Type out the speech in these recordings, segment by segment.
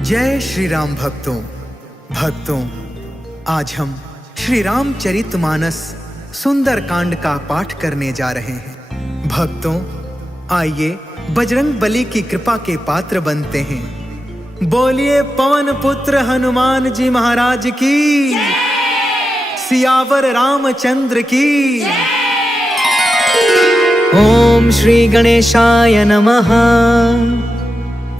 जय श्री राम भक्तों, आज हम श्री रामचरितमानस सुंदर कांड का पाठ करने जा रहे हैं। भक्तों, आइए बजरंग बली की कृपा के पात्र बनते हैं। बोलिए पवन पुत्र हनुमान जी महाराज की, सियावर रामचंद्र की। ओम श्री गणेशाय नमः।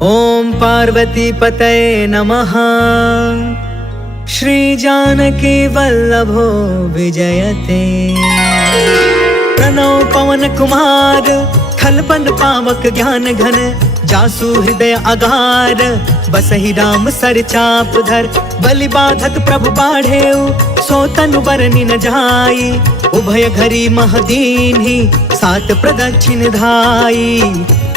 ओम पार्वती पतये नमः। श्री जानकी वल्लभो विजयते। प्रणव पवन कुमार, खलपन पावक ज्ञान घन, जासु हृदय अगार, बसहि राम सर चाप धर। बलि बाधत प्रभु बाढ़ेउ, सो तनु बरनि न जाई। उभय घरी महदीन्हि, सात प्रदक्षिण धाई।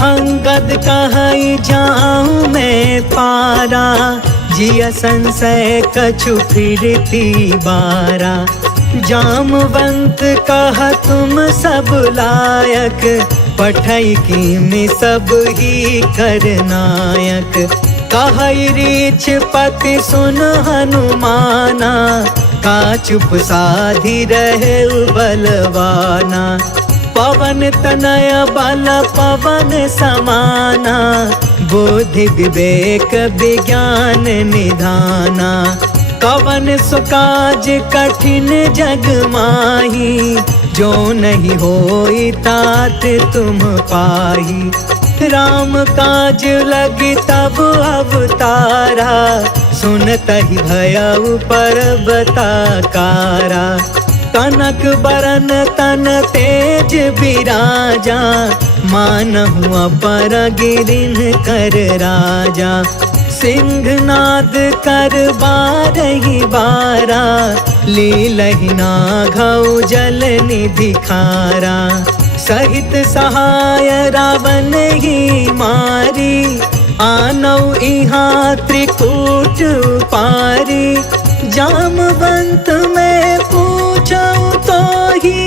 अंगद कहई जाऊं मैं पारा, जिया संशय कछु फिरती बारा। जामवंत कहा तुम सब लायक, पठई की में सब ही करनायक। कहई रीछ पति सुन हनुमाना, का चुप साधी रहे बलवाना। पवन तनय बल पवन समाना, बुद्धि विवेक विज्ञान निधाना। कवन सुकाज कठिन जग माही, जो नहीं होई तात तुम पाही। राम काज लगी तब अवतारा, सुनतहि भयउ पर्वताकारा। कनक बरन तन तेज बिराजा, मानहु अपर गिरिन कर राजा। सिंहनाद कर बारहि बारा, लीलहि नाघउ जल निधि खारा। सहित सहाय रावण ही मारी, आनौ इहाँ त्रिकूट पारी। जामवंत में पूछऊं तो ही,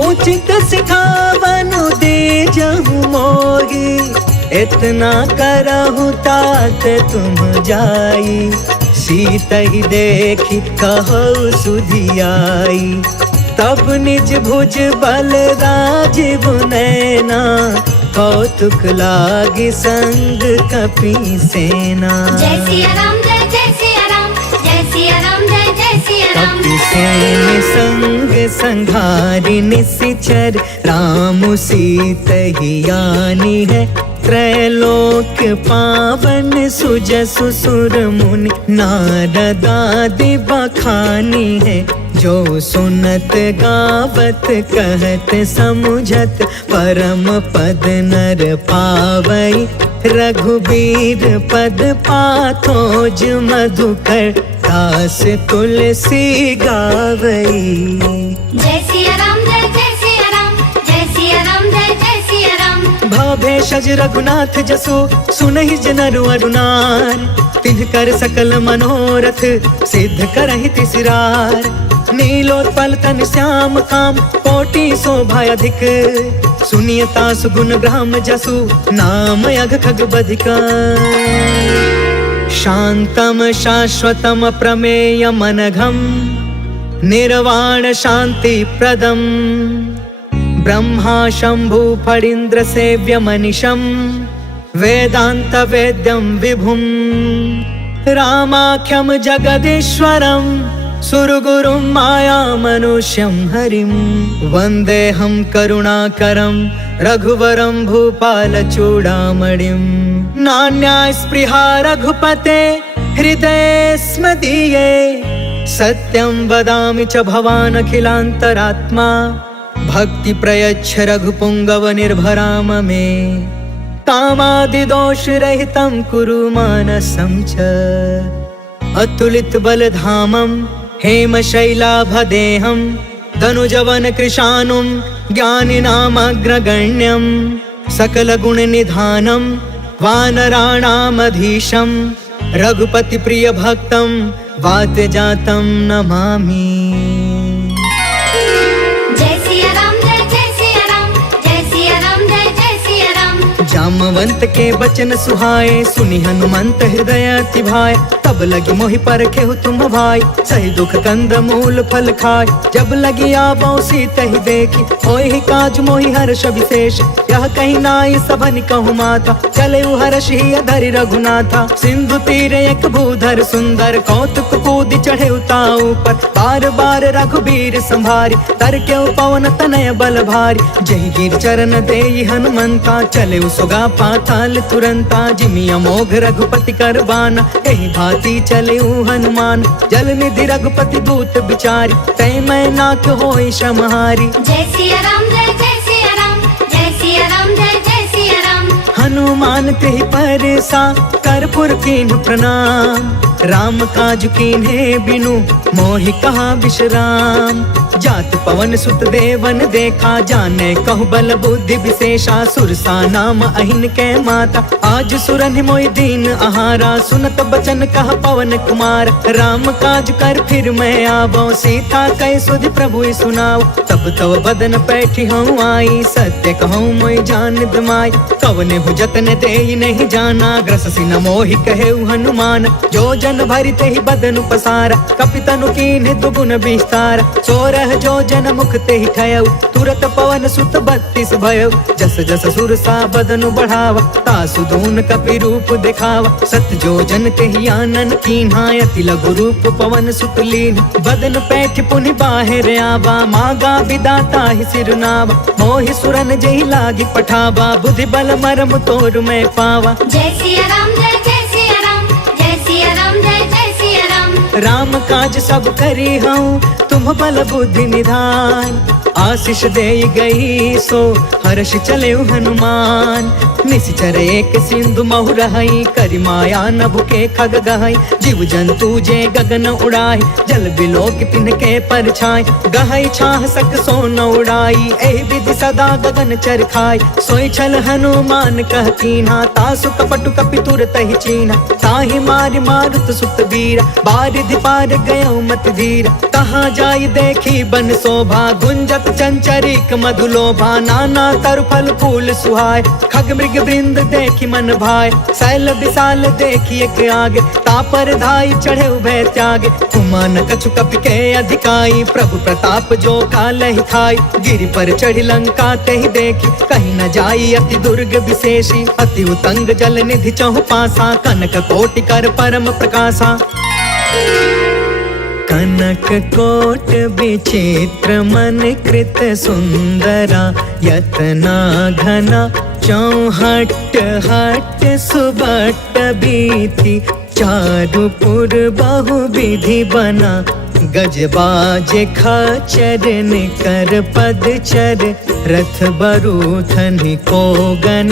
उचित सिखावनु दे जहु मोही। इतना करहु तात तुम जाई, सीत ही देखी कहु सुधियाई। तब निज भुज बल राजीव नैना, कौतुक लागी संग कपि सेना। जय सिया राम, जय जय सिया राम, जय सिया राम, जय जय सिया राम। कपि सेन संग संघारि निशिचर, राम सीत ही आनी है। त्रैलोक पावन सुजसु सुर मुनि, नारद आदि बखानी है। जो सुनत गावत कहत समुझत, परम पद नर पावई। रघुबीर पद पाथोज मधुकर, दास तुलसी गावई। जय सिया राम, जय जय सिया राम, जय सिया राम, जय जय सिया राम। भवभेषज रघुनाथ जसु, सुनहि जनरु अरुनार। तिन्ह कर सकल मनोरथ, सिद्ध करहि तिसिरार। नीलोत्पल तन श्याम काम, कोटि शोभा अधिक। सुनियता सुगुण ग्राम जसु, नाम अघ खग बधिका। शांतम शाश्वतम प्रमेय मनघम, निर्वाण शांति प्रदम। ब्रह्मा शंभु फणीन्द्र सेव्य मनिषम, वेदांत वेद्यम विभुम। रामाख्यम जगदीश्वरम, सुरगुरुम माया मनुष्यम हरिम। वंदेहम करुणाकरम, रघुवरम भूपाल चूड़ामणिम। नान्या स्पृहा रघुपते, हृदये स्म दीये। सत्यं वदामि च भवान् अखिलान्तरात्मा, भक्ति प्रयच्छ रघुपुंगव निर्भराम मे। कामादि दोष रहितं कुरु मानसं च, अतुलित बलधामं हेम शैलाभदेहं। धनुजवन कृशानुं ज्ञानिनामग्रगण्यं, सकल गुण निधानं वानराणामधीशं। रघुपति प्रिय भक्तं वातजातं नमामि। जय सिया राम, जय जय सिया राम, जय सिया राम, जय जय सिया राम। जामवंत के बचन सुहाए, सुनि हनुमंत हृदय अति भाए। तब लगी मोहि परखे हो तुम भाई, सही दुख कंद मूल फल खाए। जब लगी आवो सीता ही देखी, होय ही काज मोहि हर्ष विशेष। यह कहीं नाई सबन कहु माता, चले हर्ष ही धरि रघुनाथा। सिंधु तीरे एक भूधर सुंदर, कौतुक कूद चढ़े उताऊ पर। बार बार रघुबीर संभारी, तर के पवन तनय बल भारी। जय गिर चरण देई हनुमंता, चले सुगा पाताल तुरंता। जिमि अमोघ रघुपति कर बाना, एहि भांति चले हनुमान। जल निधि रघुपति दूत बिचारी, तै मैं नाक होई समहारी। जय सिया राम जय जय सिया राम, जय सिया राम जय जय सिया राम। हनुमान तेहि परसा, कर्पूर कीन्ह प्रणाम। राम काज कीन्हे बिनु, मोहि कहा विश्राम। जात पवन सुत देवन देखा, जाने कहु बल बुद्धि विशेषा। सुरसा नाम अहिन के माता, आज सुरन मोहि दीन आहारा। सुनत बचन कह पवन कुमार, राम काज कर फिर मैं आवो। सीता कै सुधि प्रभु सुनाओ, तब तव बदन पैठी हूँ आई। सत्य कहूँ मोहि जान दमाई, कवने हु जतन देई नहीं जाना। ग्रससि न मोहि कहे हनुमान, जो जन भरि तेहि बदन पसारा। कपितनु कीन्ह दुगुन विस्तार, सोरह जो जन मुख तेहि ठयउ। तुरत पवन सुत 32 भयउ, जस जस सुरसा बदनु बढ़ावा। तासु दून कपि रूप दिखावा, सत जो जन तेहि आनन कीन्हा। अति लघु रूप पवन सुत लीन्ह, बदन पैठ पुनि बाहिर आवा। मागा विदाता ही सिरनावा, मोहि सुरन जेहि लागी पठावा। बुद्धि बल मरम तोर मैं पावा। जय सिया राम जय जय सिया राम, जय सिया राम जय जय सिया राम। राम काज सब करी हूँ, तुम बल बुद्धि निधान। आशीष दे गई सो, हर्ष चले हनुमान। निश्चर एक सिंधु महु रहई, करि माया नभ के खग गहई। जीव जंतु जे गगन उड़ाई, जल बिलोक तिनके परछाई। गहई छाह सक सोन उड़ाई, एहि विधि सदा गगन चर खाई। सोई छल हनुमान कह कीन्हा, तासु कपटु कपि तुरत ही चीन्हा। ताहि मारि मारुत सुत वीरा, बारिधि पार गयो मत धीरा। तहाँ जाई देखी बन शोभा, गुंजत चंचरिक मधुलोभा। नाना तरु फल फूल सुहाय, खग मृग वृंद देखी मन भाय। शैल विशाल देखी एक आगे, तापर धाई चढ़े उभय त्यागे। उमान कछु कपि के अधिकाई, प्रभु प्रताप जो कालहि खाई। गिरि पर चढ़ी लंका तेहि देखी, कहीं न जाई अति दुर्ग विशेषी। अति उतंग जल निधि चहु पासा, कनक कोटि कर परम प्रकाशा। कनक कोट विचित्र मन कृत सुंदरा। यतना घना चौहट हट सुबट बीती। चारु पुर बहु विधि बना, गजबाज खचर निकर पदचर। रथ बरूथन को गन,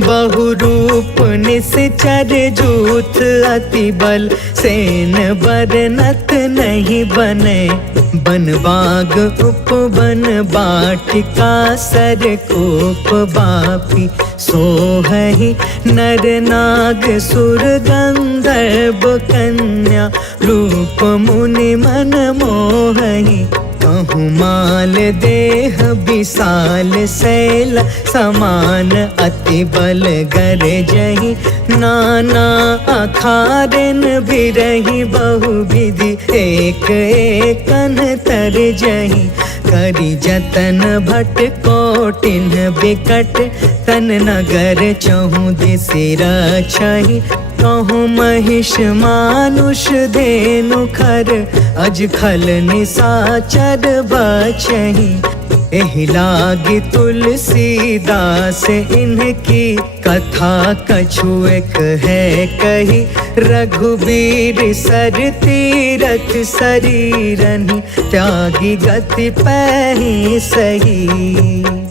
बहु रूप निश्चर। जूथ अति बल, सेन बरनत नहीं बने। बन बाग उपवन बाटिका, सर कोप बापी। सोहहि नर नाग सुर गंधर्व कन्या। रूप मुनि मन मोहहि, कहूँ माल देह विशाल। शैल समान अति बल गरजहि, नाना अखारन बिरहि। बहु विधि एक एकन तरजहि। करि जतन भट कोटिन बिकट, तन नगर चहु दिसि रक्षहि। कहूँ महिष मानुष धेनु खर, अज खल निसाचर बचहि। एहि लागी तुलसीदास इनकी, कथा कछु एक है कही। रघुबीर सर तीरथ शरीरनि, त्यागी गति पैहि सही।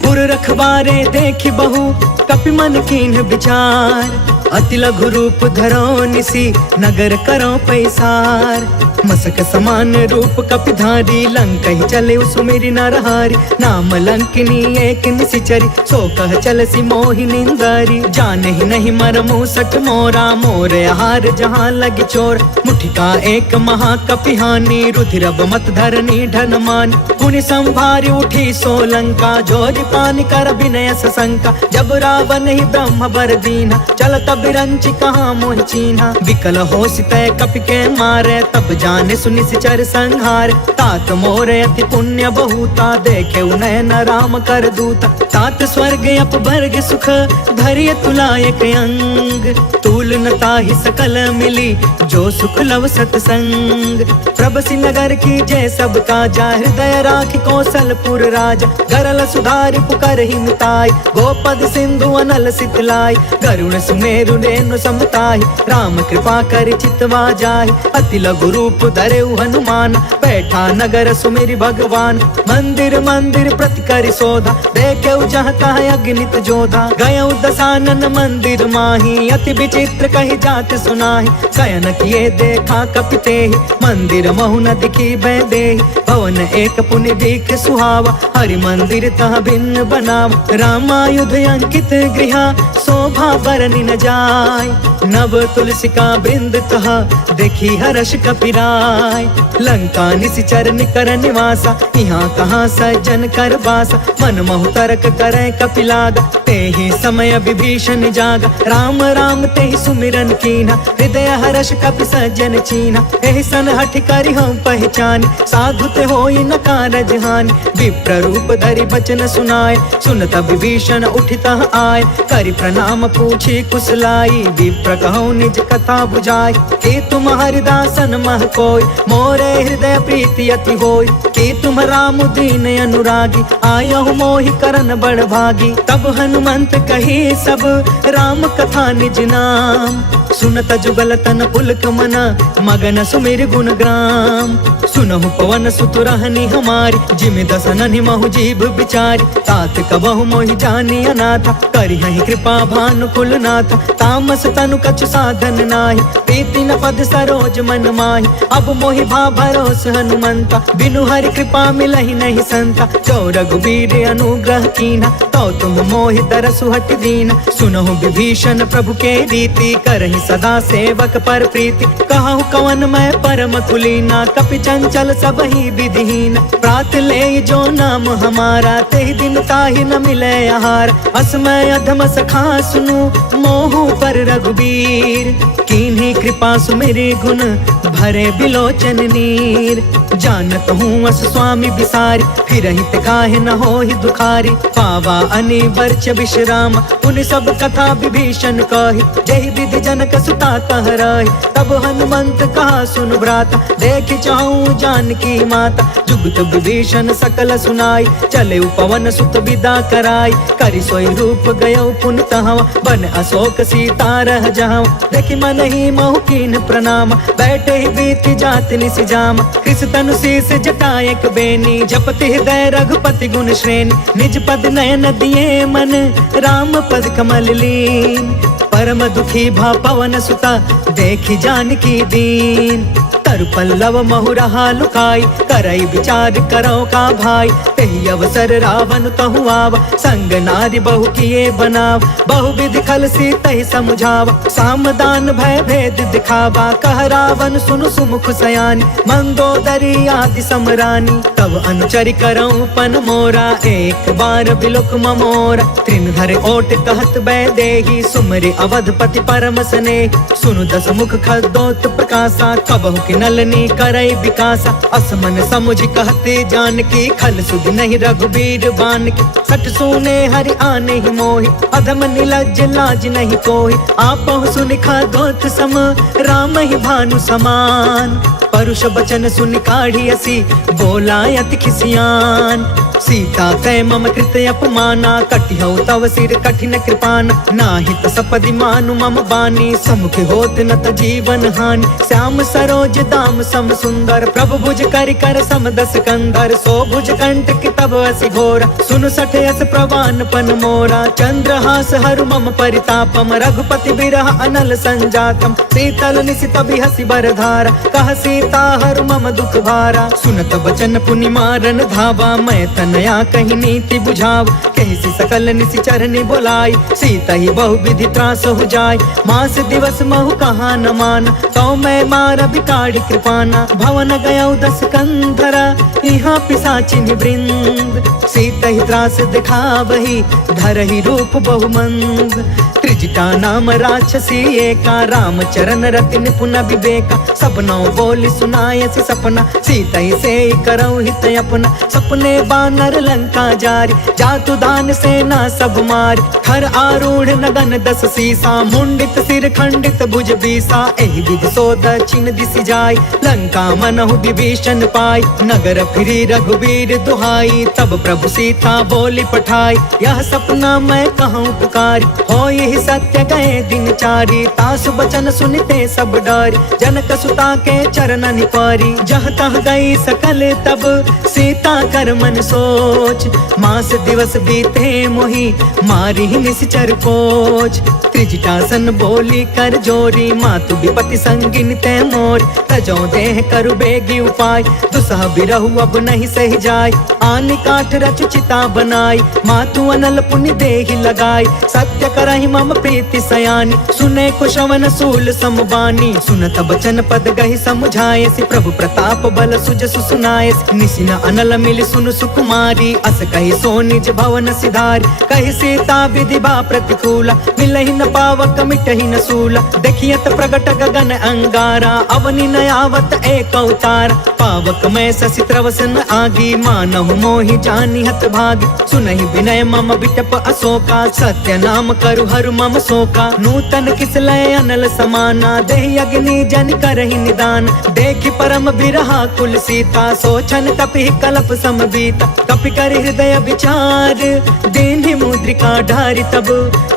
पुर रखवारे देखी बहु, कपि मन कीन्ह विचार। अति लघु रूप धरो निसी नगर करो पैसार। मसक समान रूप कपिधारी लंका ही चले सुमेरी नरहारी। नाम लंकिनी एक निशिचरी सो कह चल सी मोहि निंदारी। जाने ही नहीं मरमु सट मोरा मोर आहार जहाँ लगी चोर। मुठिका एक महाकपिहानी रुधिरब मत धरनी ढन मान। पुनि संभारी उठी सो लंका जोरी पानी कर विनय सशंका। जब रावण ही ब्रह्म बर दीना चल तब रंची कहाँ मोहि चीन्हा। विकल हो सितय कपि के मारे तब जाने सुनि सिचर संहार। तात मोर अति पुण्य बहुता देखे नयन राम कर दूता। तात स्वर्ग अपवर्ग सुख धरिय तुलायक अंग। तूल न ताहि सकल मिली जो सुख लव सतसंग। प्रभसी नगर की जय सब काजा हृदय राखी कौशलपुर राजा। गरल सुधारि पुकर ही मिताई गोपद सिंधु अनल सितलाई। गरुण सुमेरु रेणु समताई राम कृपा कर चितवा जाहि। अति लघु रूप धरेउ हनुमान बैठा नगर सुमेरि भगवान। मंदिर मंदिर प्रति करि शोधा देखेउ जहाँ तहाँ अगणित जोधा। गयउ दसानन मंदिर माही अति विचित्र कही जात सुनाही। शयन किए देखा कपितेहि मंदिर महु न दिखी बैदेहि। भवन एक पुनि दिख सुहावा हरि मंदिर तह भिन्न बनावा। रामायुध अंकित गृहा शोभा बरनि न जाय। नव तुलसिका बिंद तह देखी हर्ष कपिराय। लंका निशिचर निकर निवासा यहाँ कहाँ सज्जन कर बासा। मन महु तर्क करे कपिलागा तेहि समय विभीषण जागा। राम राम तेहि सुमिरन कीन्हा हृदय हर्ष कपि सज्जन चीन्हा। एहि सन हठि करि हम पहचानी साधु ते होई न कारज हानि। विप्र रूप धरि बचन सुनाय सुनत विभीषण उठितः आय। करि प्रणाम पूछी कुशलाई विप्र कहूँ निज कथा बुझाय। कि तुम हरिदासन मह कोय मोरे हृदय प्रीति अति होय। कि तुम राम दीन अनुरागी आयहु मोहि करन बड़ भागी। तब हनुमंत कही सब राम कथा निज नाम। सुनत जुगल तन पुलक मना मगन सुमिर गुण ग्राम। सुनहु पवन सुत रहनी हमारी जिमि दसननि महु जीभ बिचारी। तात कबहु मोहि जानी अनाथा करिहहि कृपा भानु कुलनाथ। तामस तनु कछु साधन नाही प्रीति न पद सरोज मन माही। अब मोहि भा भरोस हनुमंता बिनु हरि कृपा मिलहि नहीं संता। जो रघुबीर अनुग्रह कीन्हा तो तुम मोहि दरसु हट दीना। सुनहु विभीषण प्रभु के रीति करहि सदा सेवक पर प्रीति। कहु कवन मैं परम कुलीना कपि चंचल सब ही विधिहीन। प्रात ले जो नाम हमारा तेहि दिन ताहि न मिले आहार। असमय अधम सखा सुनु मोहु पर रघुबीर। कीन्ही कृपा सुमिरि गुण भरे बिलोचन नीर। जानत हूँ अस स्वामी बिसारी फिरहि ते काहे न होहि दुखारी। पावा अनि वर्ष विश्राम उन सब कथा विभीषण कही। जहि विधि जनक सुता तह रही तब हनुमंत कहा सुन भ्राता। देख चाहूँ जानकी माता जुगत विभीषण सकल सुनाई। चले पवन सुत विदा कराई करि सोई रूप गयो पुन तहवा। बन अशोक सीता रह जहाँ देखि मन ही महु कीन प्रणाम। बैठे ही बीत जात निस जाम कृष तनु शीस जटायक बेनी। जपति हृदय रघुपति गुण श्रेणी निज पद नयन दिए मन राम पद कमल लीन। परम दुखी भा पवन सुता देखी जानकी दीन। तरु पल्लव महु रहा लुकाई करई विचार करो का भाई। तेहि अवसर रावण तहु आवा संग नारी बहु किए बनाव। बहु विधि खल सी तहि समझावा सामदान भय भेद दिखावा। कह रावण सुनु सुमुख सयानी मंदोदरी आदि समरानी। तब अनुचरि करऊं पन मोरा एक बार बिलुक ममोरा। त्रिन धर ओट कहत बैदेही सुमरि अवधपति परम स्नेह। सुनु दस मुख खदोत प्रकाशा कबहु कि नलनी करई विकासा। असमन समुझ कहते जानकी खल सुध नहीं रघुबीर बान की। सठ सुने हरि आने ही मोहि अधम निलज्ज लाज नहीं कोई। आपहु सुनि खदोत सम राम ही भानु समान। परुष बचन सुनि काढ़ी असी बोला अति खिसियान। सीता कै मम कृत अपमाना कटिहउ तव सिर कठिन कृपान। नाहित सपदि मानु मम बानी समुख होत न त जीवन हानि। श्याम सरोज दाम सम सुंदर। प्रभु भुज करि कर सम दस कंधर, सो भुज कंठ की तब असि घोर। सुन सठ यस प्रवान पन मोरा, चंद्रहास हरु मम परितापम। रघुपति बिरह अनल संजातम, शीतल निशित बिहसि बरधारा। कह सीता हरु मम दुख भारा, सुनत बचन पुनि मारन धावा। मैं तनया कही नीति बुझाव, कहि सकल निशि चरनि बोलाई। सीता ही बहु विधि त्रास हो जाय, मास दिवस महु कहा न मान। तो मैं मार बिकाड़ी कृपाना, भवन गया दस कंधरा। यहाँ पिशाचिनि वृंद, सीता ही त्रास दिखावही। धरहि रूप बहुमंद, त्रिजटा नाम राक्षसी एका। राम चरण रति निपुण विवेका, सबनौ बोली सुनायसि सपना। सीता ही से करौ हित अपना, सपने बानर लंका जारी। जातु दान सेना सब मारी, हर आरूढ़ नगन दस सीसा। मुंडित सिर खंडित भुज बीसा, एहि विधि सो दक्षिण दिशि जाय। लंका मनहु विभीषण पाई, नगर फिरी रघुवीर दुहाई। तब प्रभु सीता बोली पठाई, यह सपना मैं कहूँ पुकारी। हो यही सत्य गए दिन चारी, तासु बचन सुनते सब डरी। जनक सुता के चरण निपारी, जह तह गई सकल तब सीता कर मन सोच। मास दिवस बीते मोहि, मारी निश्चर कोच। त्रिजटासन बोली कर जोरी, मातु विपति संगिन ते मोर। तजो देह करु बेगी उपाय, दुसह बिरहु अब नहीं सही जाय। आनि काठ रचु चिता बनाई, मातु अनल पुनि देहि लगाई। सत्य करहि मम प्रीति सयानी, सुने कुशवन सूल समबानी। सुनत बचन पद गहि समुझायसि, प्रभु प्रताप बल सुजसु सुनायसि। निशिन अनल मिलि सुनु सुकुमारी, अस कहि सो निज भवन सिधारी। कहि सीता विधि बा प्रतिकूला, मिलहि न पावक मिटहि न सूला। देखियत प्रगट गगन अंगारा, अवनि न आवत एक अवतार। पावक मैं शशि त्रवसन आगी, मानहु मोहि जानि हत भागी। सुनहि विनय मम बिटप अशोका, सत्य नाम करु हरु मम शोका। नूतन किसलय अनल समाना, देहि अग्नि जन करहि निदान। देखि परम बिरहा कुल सीता, सोचन कपि कलप सम बीता। कपि कर हृदय विचार, दीन्हि मुद्रिका ढारि तब।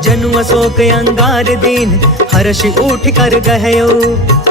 जनु अशोक अंगार दीन, हर्ष उठ कर गहयो।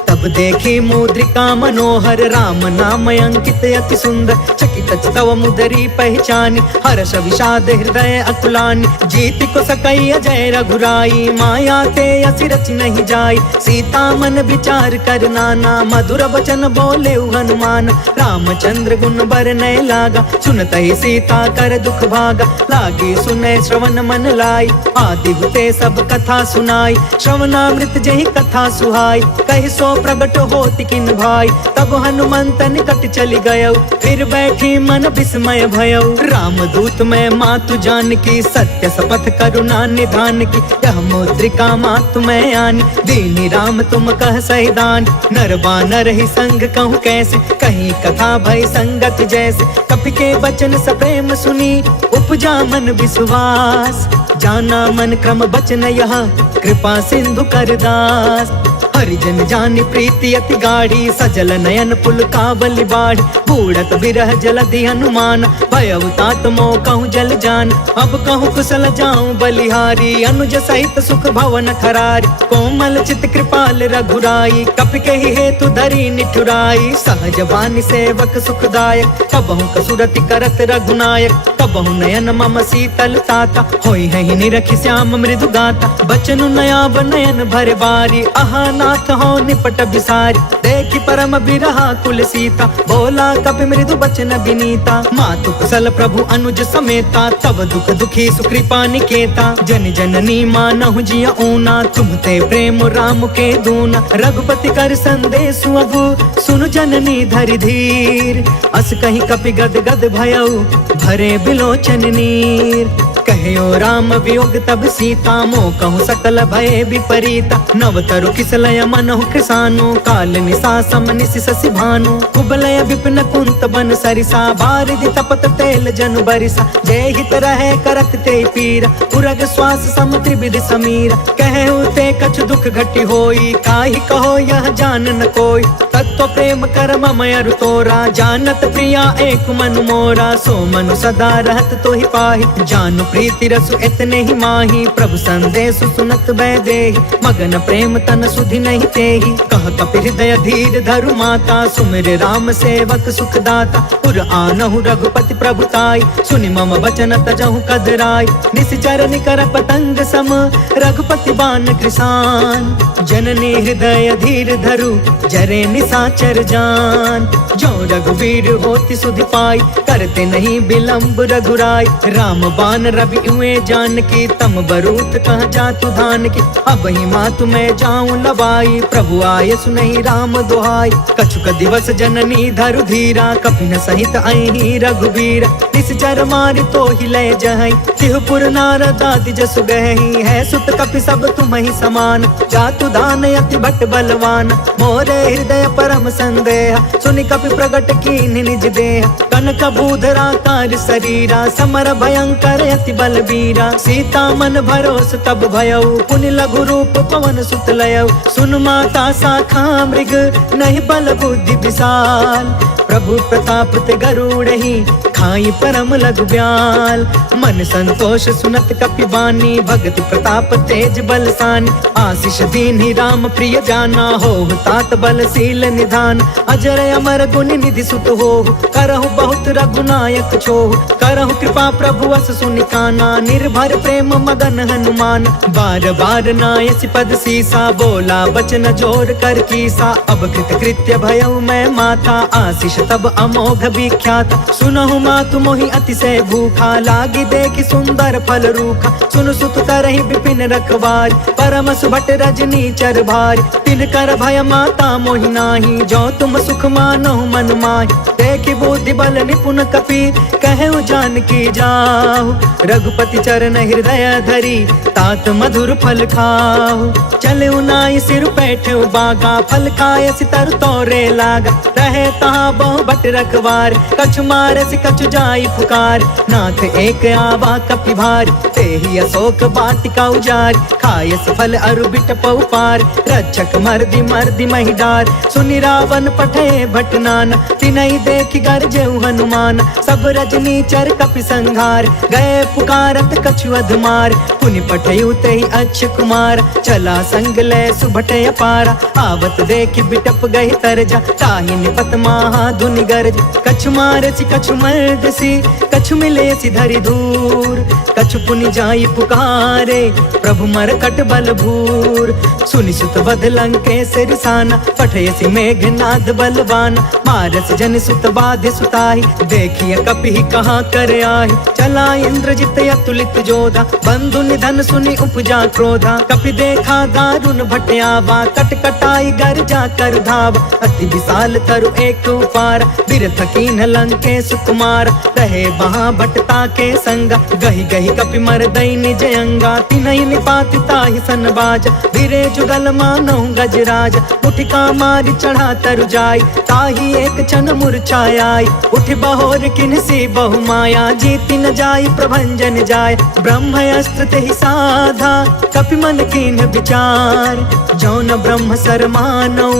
तब देखी मुद्रिका मनोहर, राम नाम अंकित अति सुंदर। चकित तव मुदरी पहचानी, हर्ष विषाद हृदय अकुलानी। जीति को सकई अजय रघुराई, माया ते असि रचि नहीं जाई। सीता मन विचार कर नाना, मधुर वचन बोले हनुमान। रामचंद्र गुण बरनय लागा, सुनत ही सीता कर दुख भागा। लागी सुने श्रवण मन लाई, आदि हुते सब कथा सुनाई। श्रवणामृत जहि कथा सुहाई, कहि सो प्रगट होति किन भाई। तब हनुमंत निकट चली गयो, फिर बैठी मन विस्मय भयो। रामदूत मैं मातु जान की, सत्य शपथ करुणा निधान की। यह मुद्रिका मातु मैं आनी, दीनी राम तुम कह सहिदान। नर बानर ही संग कहूँ कैसे, कहीं कथा भय संगत जैसे। कपि के बचन सप्रेम सुनी, उपजा मन विश्वास। जाना मन क्रम बचन यह, कृपा सिंधु कर दास। हरिजन जानि प्रीति अति गाढ़ी, सजल नयन पुल काबलि बाढ़। बूढ़त बिरह जलधि हनुमान, भयउ तात मोह कहूँ जल जान। अब कहूँ कुशल जाऊं बलिहारी, अनुज सहित सुख भवन खरारी। कोमल चित कृपाल रघुराई, कपि कहि हेतु धरी निठुराई। सहज वाणी सेवक सुखदायक, कबहु कसुरति करत रघुनायक। कबहु नयन मम शीतल ताता, होई है निरखि श्याम मृदु गाता। बचनु नयाब नयन भर बारी, आहा नाथ हो निपट बिसारी। देखि परम बिरहा कुल सीता, बोला कपि मृदु बचन विनीता। मातु कुशल प्रभु अनुज समेता, तब दुख दुखी सुकृपा निकेता। जन जननी मानहु जिया ऊना, तुमते प्रेम राम के दूना। रघुपति कर संदेश अबु, सुनु जननी धरि धीर। अस कहीं कपि गद गद भयउ, भरे बिलोचन नीर। कहो राम वियोग तब सीता, मोह कहूँ सकल भय विपरीता। नवतरु किसलय मनहु कृसानु, काल निशा सम निशि शशि भानु। कुबलय विपिन कुंत बन सरिसा, बारिधि तपत तेल जनु बरिसा। जय हित रहे करत ते पीरा, उरग श्वास सम त्रिविधि समीरा। कहु ते कछु दुख घटी होई, काहि कहो यह जान न कोई। तत्व प्रेम कर्म मयरु तोरा, जानत प्रिया एक मनु मोरा। सो मनु सदा रहत तो ही पाही, जानु प्रीति रसु इतने ही माही। प्रभु संदेश सुनत बैदेही, मगन प्रेम तन सुधि नहीं तेही। कह कपि हृदय धीर धरु माता, सुमिर राम सेवक सुखदाता। पुर आनहु रघुपति प्रभुताई, सुनि मम वचन तजहु कदराई। निश्चर निकर पतंग सम, रघुपति बान कृसान। जननी हृदय धीर धरु, जरे निशाचर जान। जो रघुवीर होति सुधि पाई, करते नहीं विलंब रघुराई। राम बान रवि हुए जानकी, तम बरूत कह जातु धान की। अब ही मातु मैं जाऊं लवाई, प्रभु आय सुनहि राम दुहाई। कछुक दिवस जननी धरु धीरा, कपिन सहित अहि रघुवीर। निश्चर मारि तो ही लय जहई, तिहुपुर नारद आदि जसु गहई। है सुत कपि सब तुम्हि समान, जातु दान अति भट बलवान। मोरे हृदय परम संदेह, सुनि कपि प्रगट कीन निज देह। कनक बूधरा कार शरीरा, समर भयंकर अति बलबीरा। सीता मन भरोस तब भयउ, पुनि लघु रूप पवन सुत लयउ। सुन माता शाखा मृग, नहीं बल बुद्धि विशाल। प्रभु प्रताप ते गरुड़हि, खाई परम लघु ब्याल। मन संतोष सुनत कपि बानी, भगति प्रताप तेज बलसानी। आशीष दीन्हि राम प्रिय जाना, होहु तात बलशील निधान। अजर अमर गुण निधि सुत होहु, करहु बहुत रघुनायक छोहु। करहु कृपा प्रभु अस सुनि काना, निर्भर प्रेम मदन हनुमान। बार बार नायसि पद सीसा, बोला बचन जोर कर कीसा। अब कृत कृत्य भयउ मैं माता, आशीष तब अमोघ विख्यात। सुनहु मातु मोहि अतिशय भूखा, लागी देखि सुंदर फल रूखा। सुन सुत करहि विपिन रखवार, परम सुभट रजनी चर भार। तिन कर भय माता मोहि नाही, जो तुम सुख मानहु मन माहि। देखि बुद्धि बल निपुण कपि, कहु जानकी जाहु। रघुपति चरण हृदय धरी, तात मधुर फल खाहु। चलउ नाई सिर बैठउ बागा, फल खाय सितर तोरे लागा। रहे तहाँ बहु भट रखवार, कछु मारसि कछु जाई पुकार। नाथ एक आवा कपि भार, तेहि अशोक वाटिका उजारि। खायसि फल अरु बिटपउ पार, रक्षक मर्दि मर्दि महि डार। सुनि रावण पठे भट नाना, तिनहि देखि गरजेउ हनुमान। सब रजनी चर कपि संघार, गए पुकारत कछु अधमार। पुनि पठेउ तेहि अक्ष कुमार, चला संग लय सुभट अपारा। आवत देखि बिटप गहि तरजा, ताहि निपत महा धुनि गरज। कछु मारसि कछु मर्दसि, कछु मिलेसि धरि धूर। कछु पुनि जाई पुकारे, प्रभु मरकट बल भूर। सुनि सुत वध लंकेश रिसाना, पठयसि मेघनाद बलवान। मारस जन सुत बाधि सुताहि, देखिय कपि कहाँ कर आहि। चला इंद्रजित अतुलित जोधा, बंधु निधन सुनि उपजा क्रोधा। कपि देखा दारुण भट आवा, कट कटाई गर जा कर धावा। अति विशाल तरु एक उपार, बिरथ कीन्ह लंकेश कुमार। रहे वहाँ भटता के संगा, गहि गहि कपि मरदई निज अंगा। तिनहि निपाति ताहि सन बाजा, धीरे जुगल मानहु गजराज। उठिका मारि चढ़ा तरु जाई, ताहि एक क्षण मूर्छाई। उठि बहोर किन्हसी बहु माया, जीति न जाई प्रभंजन जाय। ब्रह्म अस्त्र तेहि साधा, कपि मन कीन्ह विचार। जौन ब्रह्म सर मानौ,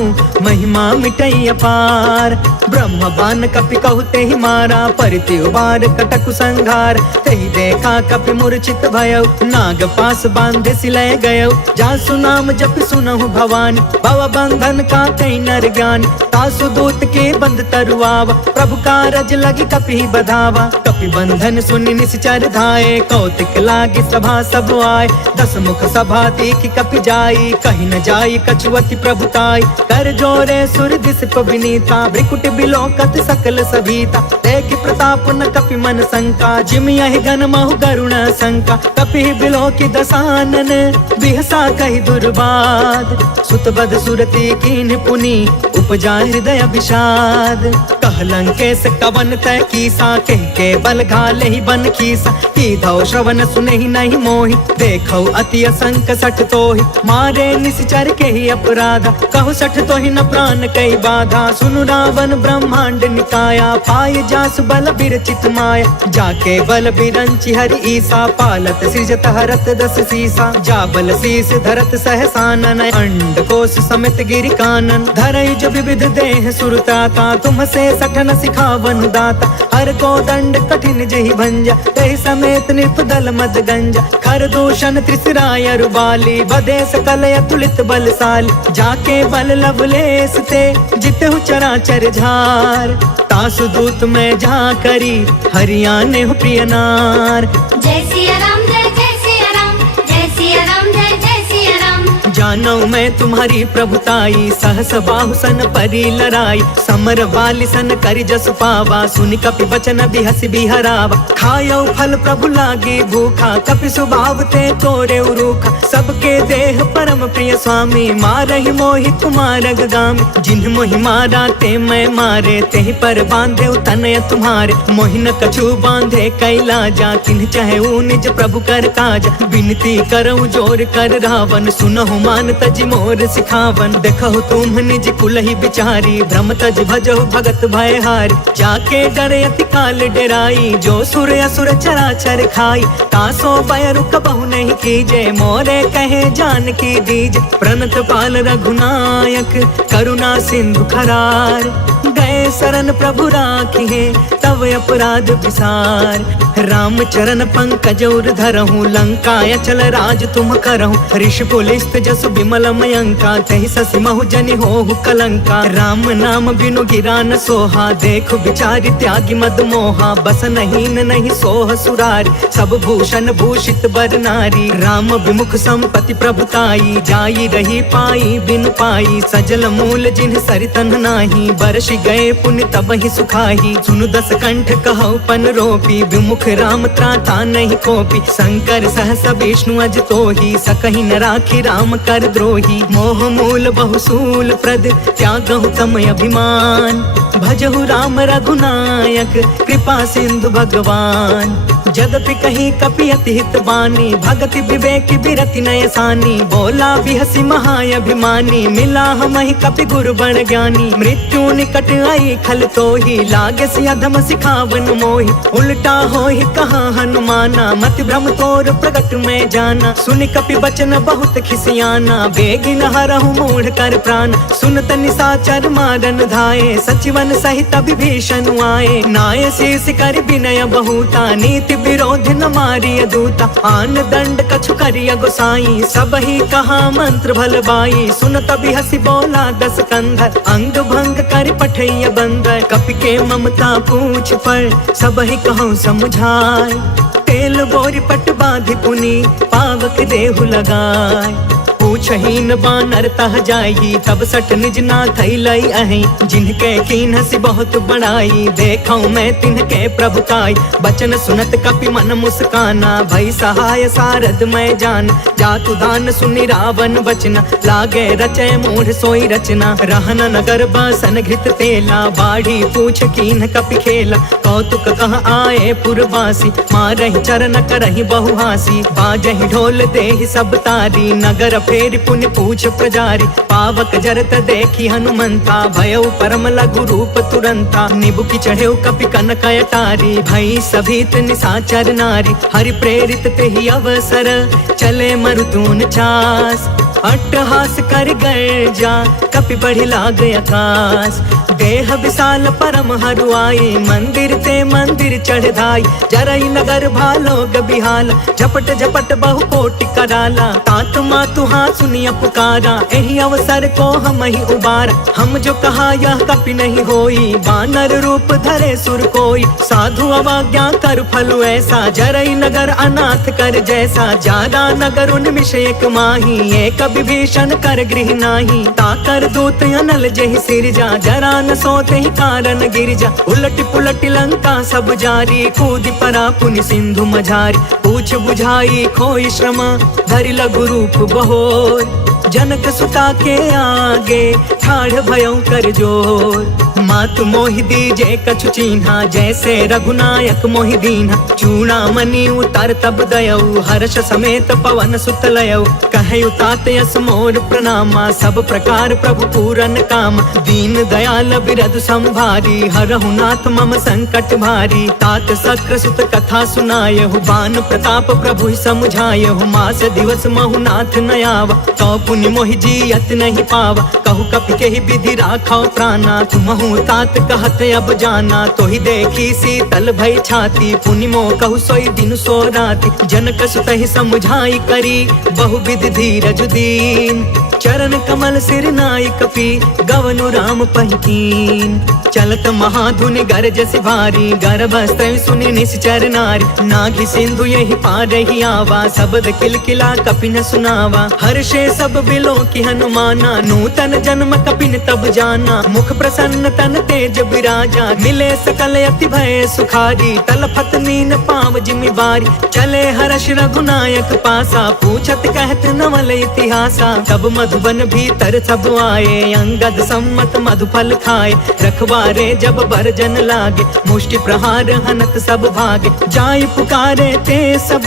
महिमा मिटई अपार। ब्रह्म बान कपि कहु तेहि मारा, परिति उबार कटकु संघार। तेहि देखा कपि मूर्छित भयउ, नाग पास बांधे सिलय गयउ। जासु नाम जपि सुनहु भवानी, भव बंधन काटै नर ज्ञानी। तासु दूत के बंध तरुआवा, प्रभु कारज लगी कपि बधावा। कपि बंधन सुनि निश्चर धाये, कौतिक लागी सभा सब आए। दस मुख सभा देखि कपि जाई, कहि न जाई कछुअति प्रभुताई। कर जोरे सुर दिस विनीता, भ्रिकुट बिलोकत सकल सभीता। देखि प्रताप न कपि मन शंका, जिमि यहि गन महु गरुण शंका। कपि बिलोकि दसानन, बिहसा कहि दुर्बाद। सुत बध सुरति कीन्ह पुनि, उपजा हृदय विषाद। कहलंकेश कवन तय कीसा, कह के बल घाले ही बन खीसा। कीधौ श्रवण सुने ही नहीं मोहि, देखौ अति असंक सठ तोहि। मारे निश्चर के ही अपराधा, कहु सठ तोहि न प्राण कई बाधा। सुनु रावण ब्रह्मांड निकाया, पाय जासु बल बिरचित माया। जाके बल बिरंचि हरि ईसा, पालत सृजत हरत दस सीसा। जा बल शीस धरत सहसानन, अंड कोश समित गिरि कानन। धरई जो विविध देह सुरताता, तुम से सठन सिखावन दाता। हर को दंड कठिन जहि भंजा, तहि समेत निर्पदल मद गंजा। खर दूषण त्रिसराय रुबाली, बधे सकल अतुलित बलशाली। जाके बल लवलेस ते, जितहु चराचर झार। तासु दूत में जा करी, हरियाणे हो प्रिय नार। जय सिया राम जय जय सिया राम, जय सिया राम जय जय सिया राम। जानो मैं तुम्हारी प्रभुताई, सहस बाहु सन परी लराई। समर वाली सन करि जसु पावा, सुनि कपि बचन बिहसि बिहरावा। खायो फल प्रभु लागे भूखा, कपि स्वभाव ते तोरे उरूखा। सबके देह परम प्रिय स्वामी, मारहि मोहि कुमारग गामी। जिन्ह मोहि मारा ते मैं मारे, तेहि पर बांधे तनय तुम्हारे। मोहि न कछु बांधे कैलाजा, तिन्ह चाहे निज प्रभु कर काजा। विनती करऊं जोर कर रावण, सुनहु मान तज मोर सिखावन। देखहु तुम निज कुलहि बिचारी, भ्रम तज भजहु भगत भयहारी। जाके डरे अति काल डेराई, जो सुर असुर चराचर खाई। तासो भय रुक बहु नहीं कीजे, मोरे कहे जानकी दीजे। प्रणत पाल रघुनायक, करुणा सिंधु खरार। गए शरण प्रभु राखिए, तव अपराध विसार। राम चरण पंकज उर धरहूँ, लंका अचल राज तुम करहूँ। ऋषि पुलिस्त जसु विमल मयंका, तहि ससि महु जनि होहु कलंका। राम नाम बिनु गिरा न सोहा, देखु बिचारी त्यागी मद मोहा। बस नहीं नहीं सोह सुरारी, सब भूषण भूषित बर नारी। राम विमुख संपत्ति प्रभुताई, जाई रही पाई बिनु पाई। सजल मूल जिन्ह सरितन नाही, बरसि गए पुण्य तब ही सुखाही। सुनु दस कंठ कहौ पन रोपी, विमुख राम त्राता नहीं कोपी। शंकर सहस विष्णु अज तोहि, सकहि न राखी राम कर द्रोही। मोह मूल बहुसूल प्रद, त्यागहु तम अभिमान। भजहु राम रघुनायक, कृपा सिंधु भगवान। जदपि कहीं कपि अति हित बानी, भगति विवेक बिरति नय सानी। बोला बिहसि महाअभिमानी, मिला हमहि कपि गुरु बड़ ज्ञानी। मृत्यु निकट आई खल तोहि, लागे सि अधम सिखावन मोहि। उल्टा होहि कहा हनुमाना, मति भ्रम तोर प्रगट में जाना। सुनि कपि बचन बहुत खिसियाना, बेगिन हरहु मूढ़ कर प्राण। सुनत निशाचर मारन धाये, सचिवन सहित विभीषण आए। नाय शीस कर विनय बहुता, नीति विरोध न मारिय दूता। आन दंड कछु करिय गोसाई, सब ही कहा मंत्र भल बाई। सुनत बिहसि बोला दस कंधर, अंग भंग कर पठैय बंदर। कपि के ममता पूछ पर, सब ही कहूँ समझाय। तेल बोरी पट बांधि पुनि, पावक देहु लगाय। पूछहीन बानर तह जाई, तब सठ निज नाथ लई अहि। जिनके कीन्हसि बहुत बड़ाई, देखौ मैं तिनके प्रभुताई। बचन सुनत कपि मन मुस्काना, भई सहाय सारद मैं जान। जातु दान सुनि रावण बचना, लागे रचय मूढ़ सोई रचना। रहन नगर बसन घृत तेला, बाढ़ी पूछ कीन्ह कपि खेला। कौतुक कह आए पुरवासी, मारहि चरण करहि बहुहासी। बाजहि ढोल देहि सब तारी, नगर फेर पुण्य पूछ प्रजारी। पावक जरत देखी हनुमंता, भयउ परम लघु रूप तुरंता। निबुकि चढ़ेउ कपि कनक अटारी, भई सभीत निशाचर नारी। हरि प्रेरित तेहि अवसर, चले मरुतून चास। अट्टहास कर गर्जा, कपि बढ़ि लाग आकाश। देह विशाल परम हरुआई, मंदिर ते मंदिर चढ़ धाई। जरई नगर भालोग बिहाला, झपट झपट बहु कोटि कराला। तात मातु हाँ सुनिया पुकारा, एहि अवसर को हम ही उबारा। हम जो कहा यह कपि नहीं होई, बानर रूप धरे सुर कोई। साधु अवज्ञा कर फल ऐसा, जरई नगर अनाथ कर जैसा। जादा नगर उन्मिष एक माही, एक विभीषण कर गृह नाही। ताकर दूत अनल जहि सिरजा, जरा न सोते ही कारण गिरजा। उलट पुलट लंका सब जारी, कूदि परा पुनि सिंधु मझारी। पूछ बुझाई खोई श्रम, धरि लघु रूप बहोर। जनक सुता के आगे, ठाढ़ भयउ कर जोर। मातु मोहि दीजे कछु चीन्हा, जैसे रघुनायक मोहि दीन्हा। चूड़ामणि उतार तब दयऊ, हर्ष समेत पवन सुत लयऊ। कहु तात यस मोर प्रणामा, सब प्रकार प्रभु पूरन काम। दीन दयाल बिरधु संभारी, हरहु नाथ मम संकट भारी। तात सक्र सुत कथा सुनायहु, बान प्रताप प्रभु समुझायहु। मास दिवस महु नाथ न आवा, तो पुनि मोहि जियत नहीं पावा। कहु कपि केहि विधि राखौ प्राणा, तुमहु तात कहत अब जाना। तोहि देखी शीतल भई छाती, पुनि मोह कहु सोई दिन सो राति। जनक सुतहि समुझाई करी, बहु विधि धीरज दीन। चरण कमल सिर नाई कपि, गवनु राम पहिकीन। चलत महाधुनि गरजस भारी, गर्भस्त्र सुनि निश्चर नारी। नाघि सिंधु यही पार ही आवा, शब्द किलकिला कपिन सुनावा। हर्षे सब बिलो की हनुमाना, नूतन जन्म कपिन तब जाना। मुख प्रसन्न तन तेज बिराजा, मिले सकल अति भय सुखारी। तलफत नीन पाव जिमि बारी, चले हर्ष रघुनायक पासा। पूछत कहत नवल इतिहासा, तब मधुबन भीतर सब आए। अंगद सम्मत मधुफल खाए, रखवारे जब बरजन लागे। मुष्टि प्रहार हनत सब भागे, जाय पुकारे ते सब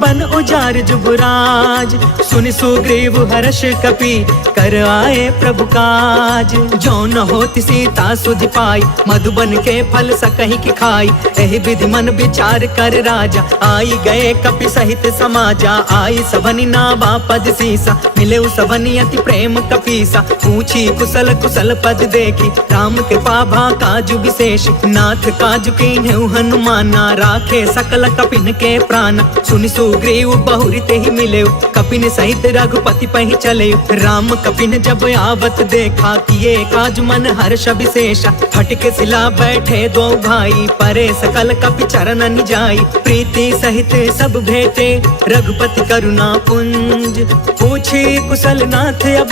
बन उजार जुबराज। सुनि सुग्रीव हर्ष कपि, कर आए प्रभु काज। जो न होति सीता सुधि पाई, मधुबन के फल सकहि की खाई। एहि विधि मन विचार कर राजा, आई गए कपि सहित समाजा। आई सबनि नावा पद सीसा, मिले सबनि अति प्रेम कपीसा। पूछी कुशल कुशल पद देखी, राम कृपा भा काजु विशेष। नाथ काजु कीन्हु हनुमाना, राखे सकल कपिन के प्राण। सुनि सुग्रीव बहुरी तेहि मिलेउ, कपिन सहित रघुपति पहि चलेउ। राम कपिन जब आवत देखा, किए काज मन हर्ष विशेषा। फटके सिला बैठे दो भाई, परे सकल कपि चरण जाई। प्रीति सहित सब भेटे, रघुपति करुणा पुंज। पूछी कुशल नाथ अब,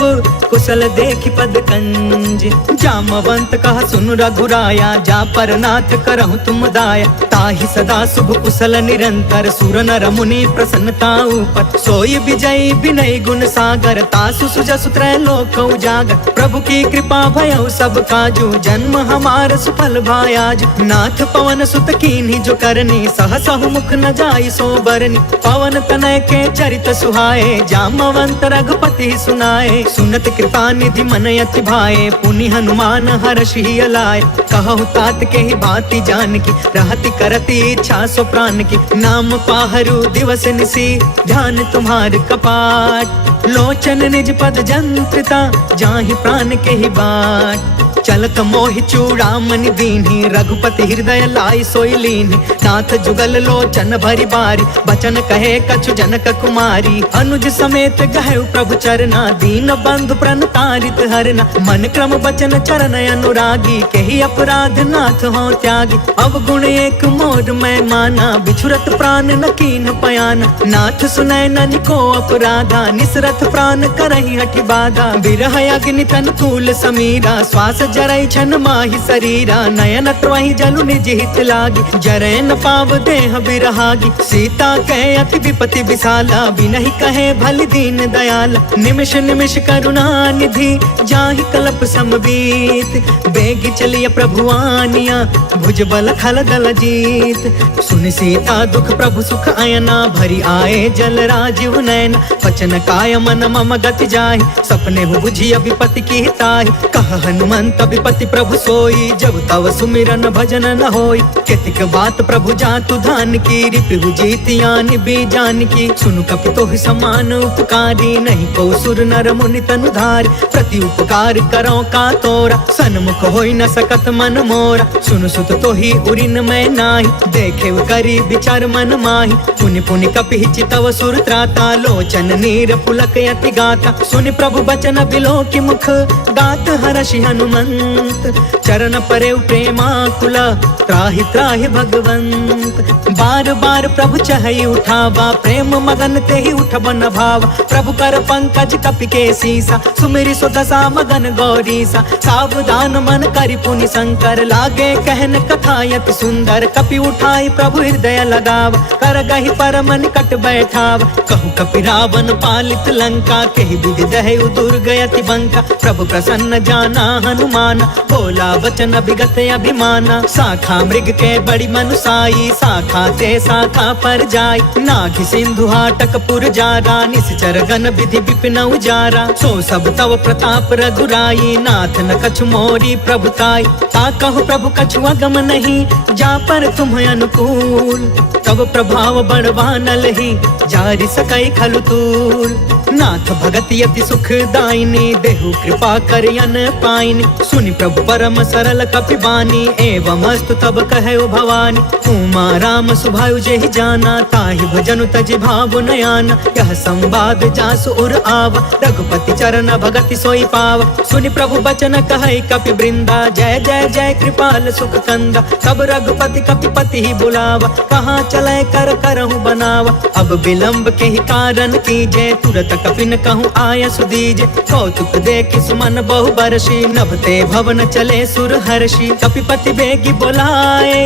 कुशल देखि पद कंज। जामवंत कह सुन रघुराया, जा पर नाथ करहु तुम दाया। ताहि सदा शुभ कुशल निरंतर, सुर नर मुनि प्रसन्नता ऊपर। सोई विजयी विनय गुण सागर, तासु सुजसु त्रैलोक उजागर। प्रभु की कृपा भयउ सब काजू, जन्म हमार सुफल भायाज। नाथ पवन सुत कीन्ही जो करनी, सहसहु मुख न जाई सो बरनी। पवन तनय के चरित सुहाए, जामवंत रघुपति सुनाए। सुनत कृपा निधि मन अति भाए, पुनि हनुमान हर्ष ही अलाए। कहु तात के ही बाती जान की, रहति करती इच्छा सो प्राण की। नाम पाहरु दिवस निसी, ध्यान तुम्हार कपाट। लोचन निज पद जंत्रिता, जाहि प्राण के ही बाट। चलत मोहि चूड़ामणि दीन्ही, रघुपति हृदय लाई सोई लीन्ही। नाथ जुगल लोचन भरी बारी, बचन कहे कछु जनक कुमारी। अनुज समेत गहु प्रभु चरना, दीन बंधु प्रणतारित हरना। मन क्रम बचन चरण अनुरागी, केहि अपराध नाथ हो त्यागी। अवगुण एक मोर मैं माना, बिछुरत प्राण न कीन पयाना। नाथ सुनय ननि को अपराधा, निसरत प्राण करहि हठि बाधा। बिरह अग्नि तन तूल समीरा, श्वास जरई छन माहि शरीरा। नयन त्रहि जलु निज हित लागी, जरै न पाव देह बिरहागी। सीता कहे अति विपति विशाला, बिनहि कहे भलि दीन दयाला। निमिष निमिष करुणा निधि, जाहि कल्प समबीत। बेगी चलिय प्रभु आनिया, भुज बल खल दल जीत। सुनि सीता दुख प्रभु सुख अयना, भरी आए जल राजीव नयन। वचन काय मन मम गति जाहि, सपने हु बुझिय विपति की ताहि। कह हनुमंत विपति प्रभु सोई, जब तव सुमिरन भजन न होई। केतिक बात प्रभु जातु धान की, रिपु जीतियानि बीजान की। सुनु कपि तोहि समान उपकारी, नहीं को सुर नर मुनि तनु धारी। प्रति उपकार करो का तोरा, सन्मुख होई न सकत मन मोरा। सुनु सुत तोहि उरिन मैं नाही, देखे करी विचार मन माही। पुनि पुनि कपि चितव सुर त्राता, लोचन नीर पुलक यति गाता। सुनि प्रभु बचन बिलो की मुख, गात हर्षि हनुमंत। चरण परे प्रेमाकुला, त्राहि त्राहि भगवंत। बार बार प्रभु चहई उठावा, प्रेम मगन तेहि उठब न भावा। प्रभु कर पंकज कपि के सीसा, सुमिरि सो दशा मगन गौरीसा। सावधान तान मन करि पुनि शंकर लागे कहन कथायत सुंदर कपि उठाई प्रभु हृदय लगाव कर गहि परम निकट बैठाव कहु कपि रावण पालित लंका केहि विधि दहु दुर्गयति बंका प्रभु प्रसन्न जाना हनुमान बोला वचन विगत अभिमाना शाखा मृग के बड़ी मनुसाई शाखा ते शाखा पर जाय नाघि सिंधु हाटक पुर जारा निश्चर गण विधि विपिन उजारा सो सब तव प्रताप रघुराई नाथ न कछु मोरी प्रभुताई ता कहु प्रभु कछु अगम नहीं जा पर तुम अनुकूल तब प्रभाव बड़वानल ही जारि सकई खलु तूल नाथ भगति अति सुखदायिनी देहु कृपा करियन पाइनी सुनि प्रभु परम सरल कपि बानी एवं अस्तु तब कहु भवानी उमा राम सुभायु जेहि जाना ताहि भजनु तजि भाव नयाना यह संवाद जासु उर आवा रघुपति चरण भगति सोई पावा सुनि प्रभु बचन कहै कपि वृंदा जय जय जय कृपाल सुख कंदा तब रघुपति कपिपति ही बुलावा कहाँ चले कर करहु बनावा अब विलंब के ही कारण कीजे तुरत कपिन कहूँ आय सुदीजे कौतुक देखि सुमन बहु बरसी नभते भवन चले सुर हर्षि कपिपति बेगी बोलाए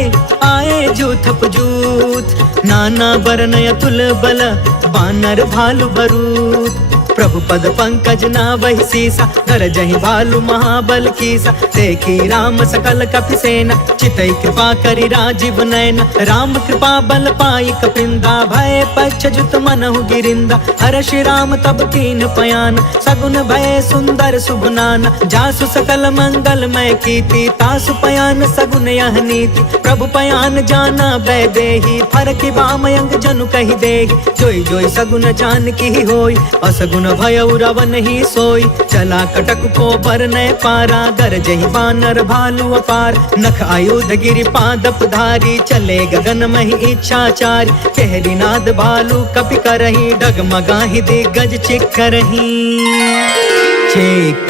आए जूथप जूथ नाना बरन अतुल बल बानर भालु बरूद प्रभु पद पंकज नावहि सीसा धर जहि भालु महाबल कीसा देखी राम सकल कपि सेना चितई कृपा करि राजीव नयन राम कृपा बल पाई कपिंदा भय पक्ष जुत मनहु गिरिंदा हर्षि राम तब कीन पयान सगुन भय सुंदर सुगुनान जासु सकल मंगलमय कीर्ति तासु पयान सगुन यह नीति प्रभु पयान जाना भय देहि फरकि बामयंग जनु कहि देहि जोई जोई सगुन जान की होई असगुन भय रावण ही सोई चला कटक को बर न पारा गरजहि बानर भालु अपार नख आयुध गिरि पादप धारी चले गगन महि इच्छाचारी कहरी नाद भालु कपि करही डगमगाहि दिग्गज चिक्करही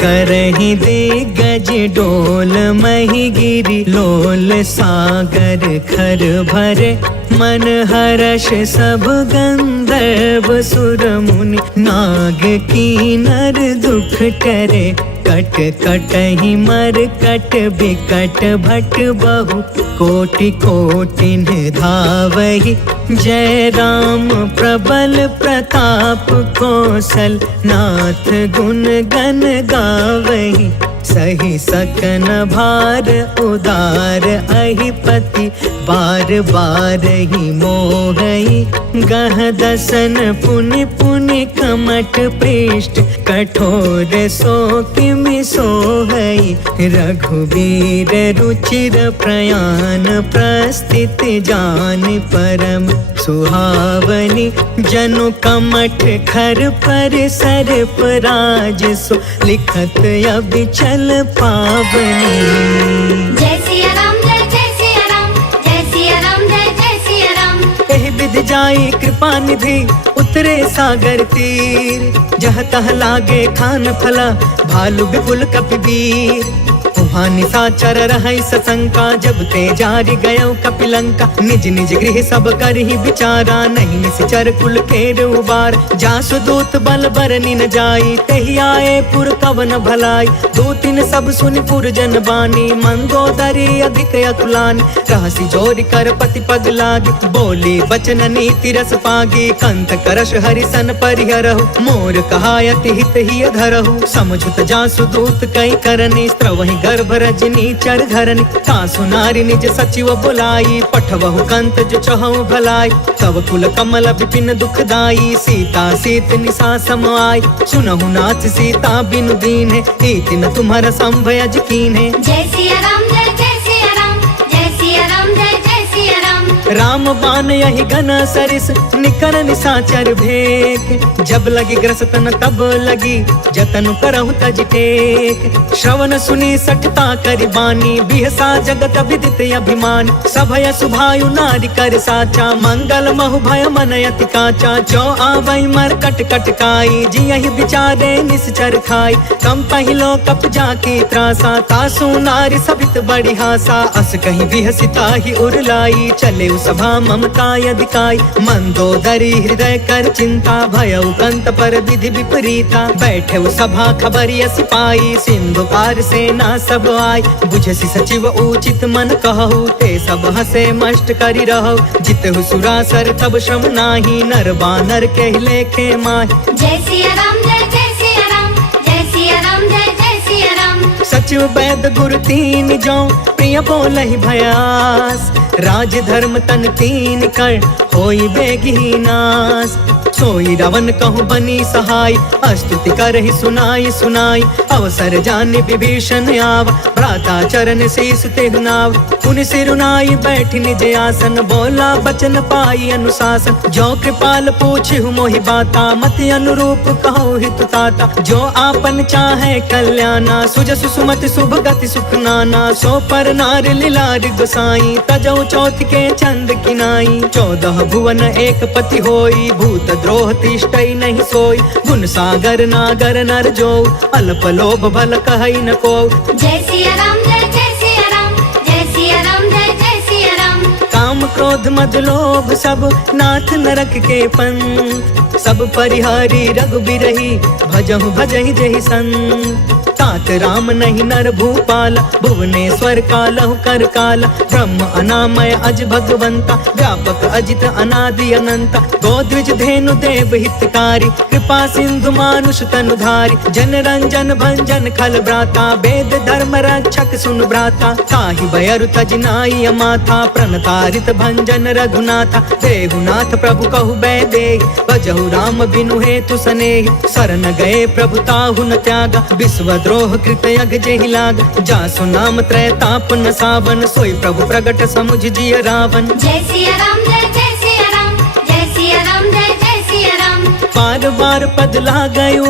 करही दिग्गज डोल मही गिरी लोल सागर खर भरे मन हर्ष सब गंधर्व सुर मुनि नाग कीनर दुख टरे कट कटहि मर कट बिकट भट बहु कोटि कोटिन धावहि जय राम प्रबल प्रताप कौशल नाथ गुण गण गावहि सही सकन भार उदार अहिपति बार बार ही मोहई गह दसन पुनि पुनि कमट पृष्ठ कठोर सो किमि सोहई रघुवीर रुचिर प्रयाण प्रस्थित जान परम सुहावनी जनु कमठ खर पर सर पराज सो लिखत अबिचल पावनी जय सिया राम जय सिया राम जय सिया राम जय सिया राम एहि विधि जाई कृपा निधि उतरे सागर तीर जह तह लागे खान फला भालु विपुल कपिवीर वहाँ निशाचर रहै सशंका जब ते जारि गयो कपिलंका निज निज गृह सब करहि विचारा नहीं निश्चर कुल केर उबार जासु दूत बल बरनि न जाई तेहि आए पुर कवन भलाई दूतिन सब सुनि पुर जन बानी मंदोदरी अधिक अतुलानी रहसी जोरि कर पति पग लागी बोली वचन नीति रस पागी कंत करश हरिसन परिहरहु मोर कहायति हित ही धरहु समझुत जासु दूत कई करनी स्त्रवहि गर्भ रजनी चर धरनी तासु नारी निज सचिव बुलाई पठवहु कंत जो चहु भलाई तव कुल कमल विपिन दुखदाई सीता सीत निशा सम आई सुनहु नाथ सीता बिनु दीन्हे हीति न तुम्हारा संभयज कीन्हे जय सिया राम जय सिया राम जय सिया राम जय सिया राम राम बान यही घन सरिस निकर निशाचर भेक जब लगी ग्रसतन तब लगी जतन करहु तज टेक श्रवण सुनी सठता करि बानी बिहसा जगत विदित अभिमान सभय सुभायु नारी कर साचा मंगल महु भय मन अति काचा जो आवै मर कट कट काई जियहि विचारे निश्चर खाई कम पहिलो कप जाकी त्रासा तासु नारी सबित बड़ी हासा अस कहीं बिहसिता ही उरलाई चले देखेउ सभा ममता यदिकाई, मंदोदरी हृदय कर चिंता, भयउ कंत पर विधि विपरीता। बैठेउ सभा खबरिया सिपाही, सिंधु पार सेना सब आई। बुझसी सचिव उचित मन कहु, ते सब हसे मष्ट करि रहु। जितहु सुरासर तब श्रम नाही, नर बानर के लेखे माही। जय सिया राम जय सिया राम, जय सिया राम जय सिया राम। सचिव वैद गुरु तीन जो, प्रिय बोलहि भयास। राज धर्म तन तीन कर, होई बेगी नास। सोई रावण कहूँ बनी सहाय, स्तुति करहि सुनाई सुनाई। अवसर जानि विभीषण आव, भ्राता चरण शीस तेहु नाव। पुनि सिरुनाई बैठि निज आसन, बोला बचन पाई अनुशासन। जो कृपाल पूछिहु मोहि बाता, मति अनुरूप कहु हितु ताता। जो आपन चाहे कल्याणा, सुजसु सुमति शुभ गति सुख नाना। सो पर नार लीलार गोसाई, तजौ चौथ के चंद किनाई। 14 भुवन एक पति होई, भूत द्रोह तिष्ठई नहीं सोई। गुण सागर नागर नर जो, अल्प लोभ भल कहई न को। जय सिया राम जय सिया राम, जय सिया राम जय सिया राम। काम क्रोध मद लोभ सब, नाथ नरक के पंथ। सब परिहारी रघुबीरहि, भजहु भजहि जहि संत। तात राम नहीं नर भूपाल, भुवनेश्वर कालहु कर काला। ब्रह्म अनामय अज भगवंता, व्यापक अजित अनादि अनंता। गोद्विज धेनु देव हितकारी, कृपा सिंधु मानुष तनुधारी। जन रंजन भंजन खल भ्राता, वेद धर्म रक्षक सुन भ्राता। ताहि भयरु तज नाई माथा, प्रणतारित भंजन रघुनाथा। देहुनाथ प्रभु कहु बैदेहि, भजहु राम बिनु हेतु सनेहि। शरण गए प्रभु ताहु न त्यागा, विश्व द्रोह कृत यज्ञ जेहि लाग। जासु नाम त्रय ताप न सावन, सोई प्रभु प्रगट समुझ जिय रावण। जय सिया राम जय सिया राम, जय सिया राम जय सिया राम। बार बार पद लागयु,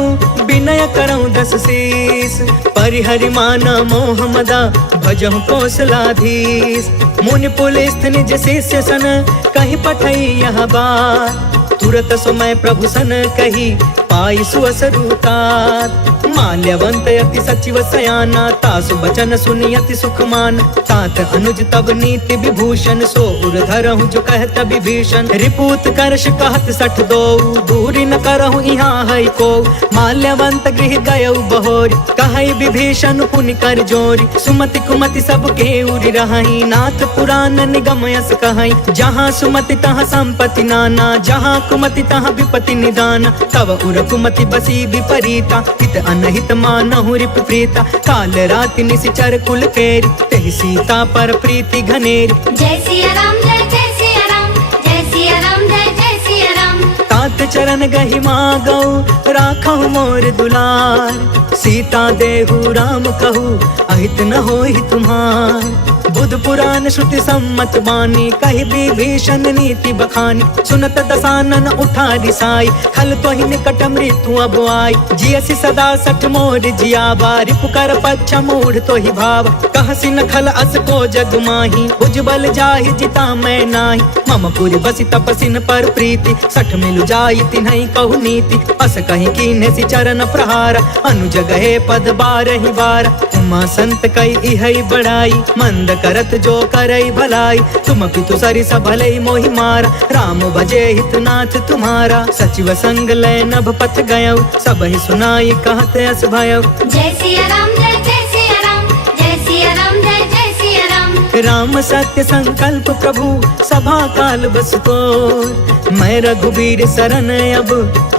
विनय करऊँ दस शीस। परिहरि माना मोह मदा, भजहु कौशलाधीश। मुनि पुलिस निज शिष्य सन, कहि पठई यह बात। तुरत समय प्रभु सन कही, पाई सुअसरुतात। माल्यवंत यति सचिव सयाना, तासु बचन सुनि यति सुख मान। तात अनुज तब नीति विभूषण, सो उर धरहु जो कहत विभीषण। रिपूत करश कहत 62, दूरी न करहु यहाँ है को। माल्यवंत गृह गयउ बहोरी, कहई विभीषण पुनि कर जोरी। सुमति कुमति सब के उरि रहई, नाथ पुराण निगम यस कहई। जहाँ सुमति तहाँ संपत्ति नाना, जहाँ कुमति तहाँ विपत्ति निदान। तब उर कुमति बसी विपरीता, हित अनहित मानहु रिप प्रीता। काल राति निशिचर कुल केरी, तेहि सीता पर प्रीति घनेरी। जय सिया राम जय सिया राम, जय सिया राम जय सिया राम। तात चरण गहि मागौ, राखहु मोर दुलार। सीता देहु राम कहू, अहित न होहि तुम्हार। बुध पुराण श्रुति सम्मत बानी, कहि विभीषण नीति बखानी। सुनत दसानन उठा रिसाई, खल तोहि निकट मृत्यु अब आई। जियसि सदा सठ मोर जियावा, रिपुकर पक्ष मूढ़ तोहि भाव। कहसि न खल अस को जग माही, उज्जवल जाहि जिता मैं नाही। मम पुरि बसि तपसिन पर प्रीति, सठ मिलु जाई तिन्हई कहु नीति। अस कहि कीन्हे चरण प्रहार, अनुज गए पद बारहि बार। उमा संत कई इहई बड़ाई, मंद करत जो करई भलाई। तुम पितु सरिस भलई मोहि मारा, राम भजे हितनाथ तुम्हारा। सचिव संग लय नभ पथ गयउ, सबहि सुनाई कहत अस भयउ। जय सिया राम जय सिया राम, जय सिया राम जय सिया राम। राम सत्य संकल्प प्रभु, सभा काल बस तोर। मैं रघुबीर शरण अब,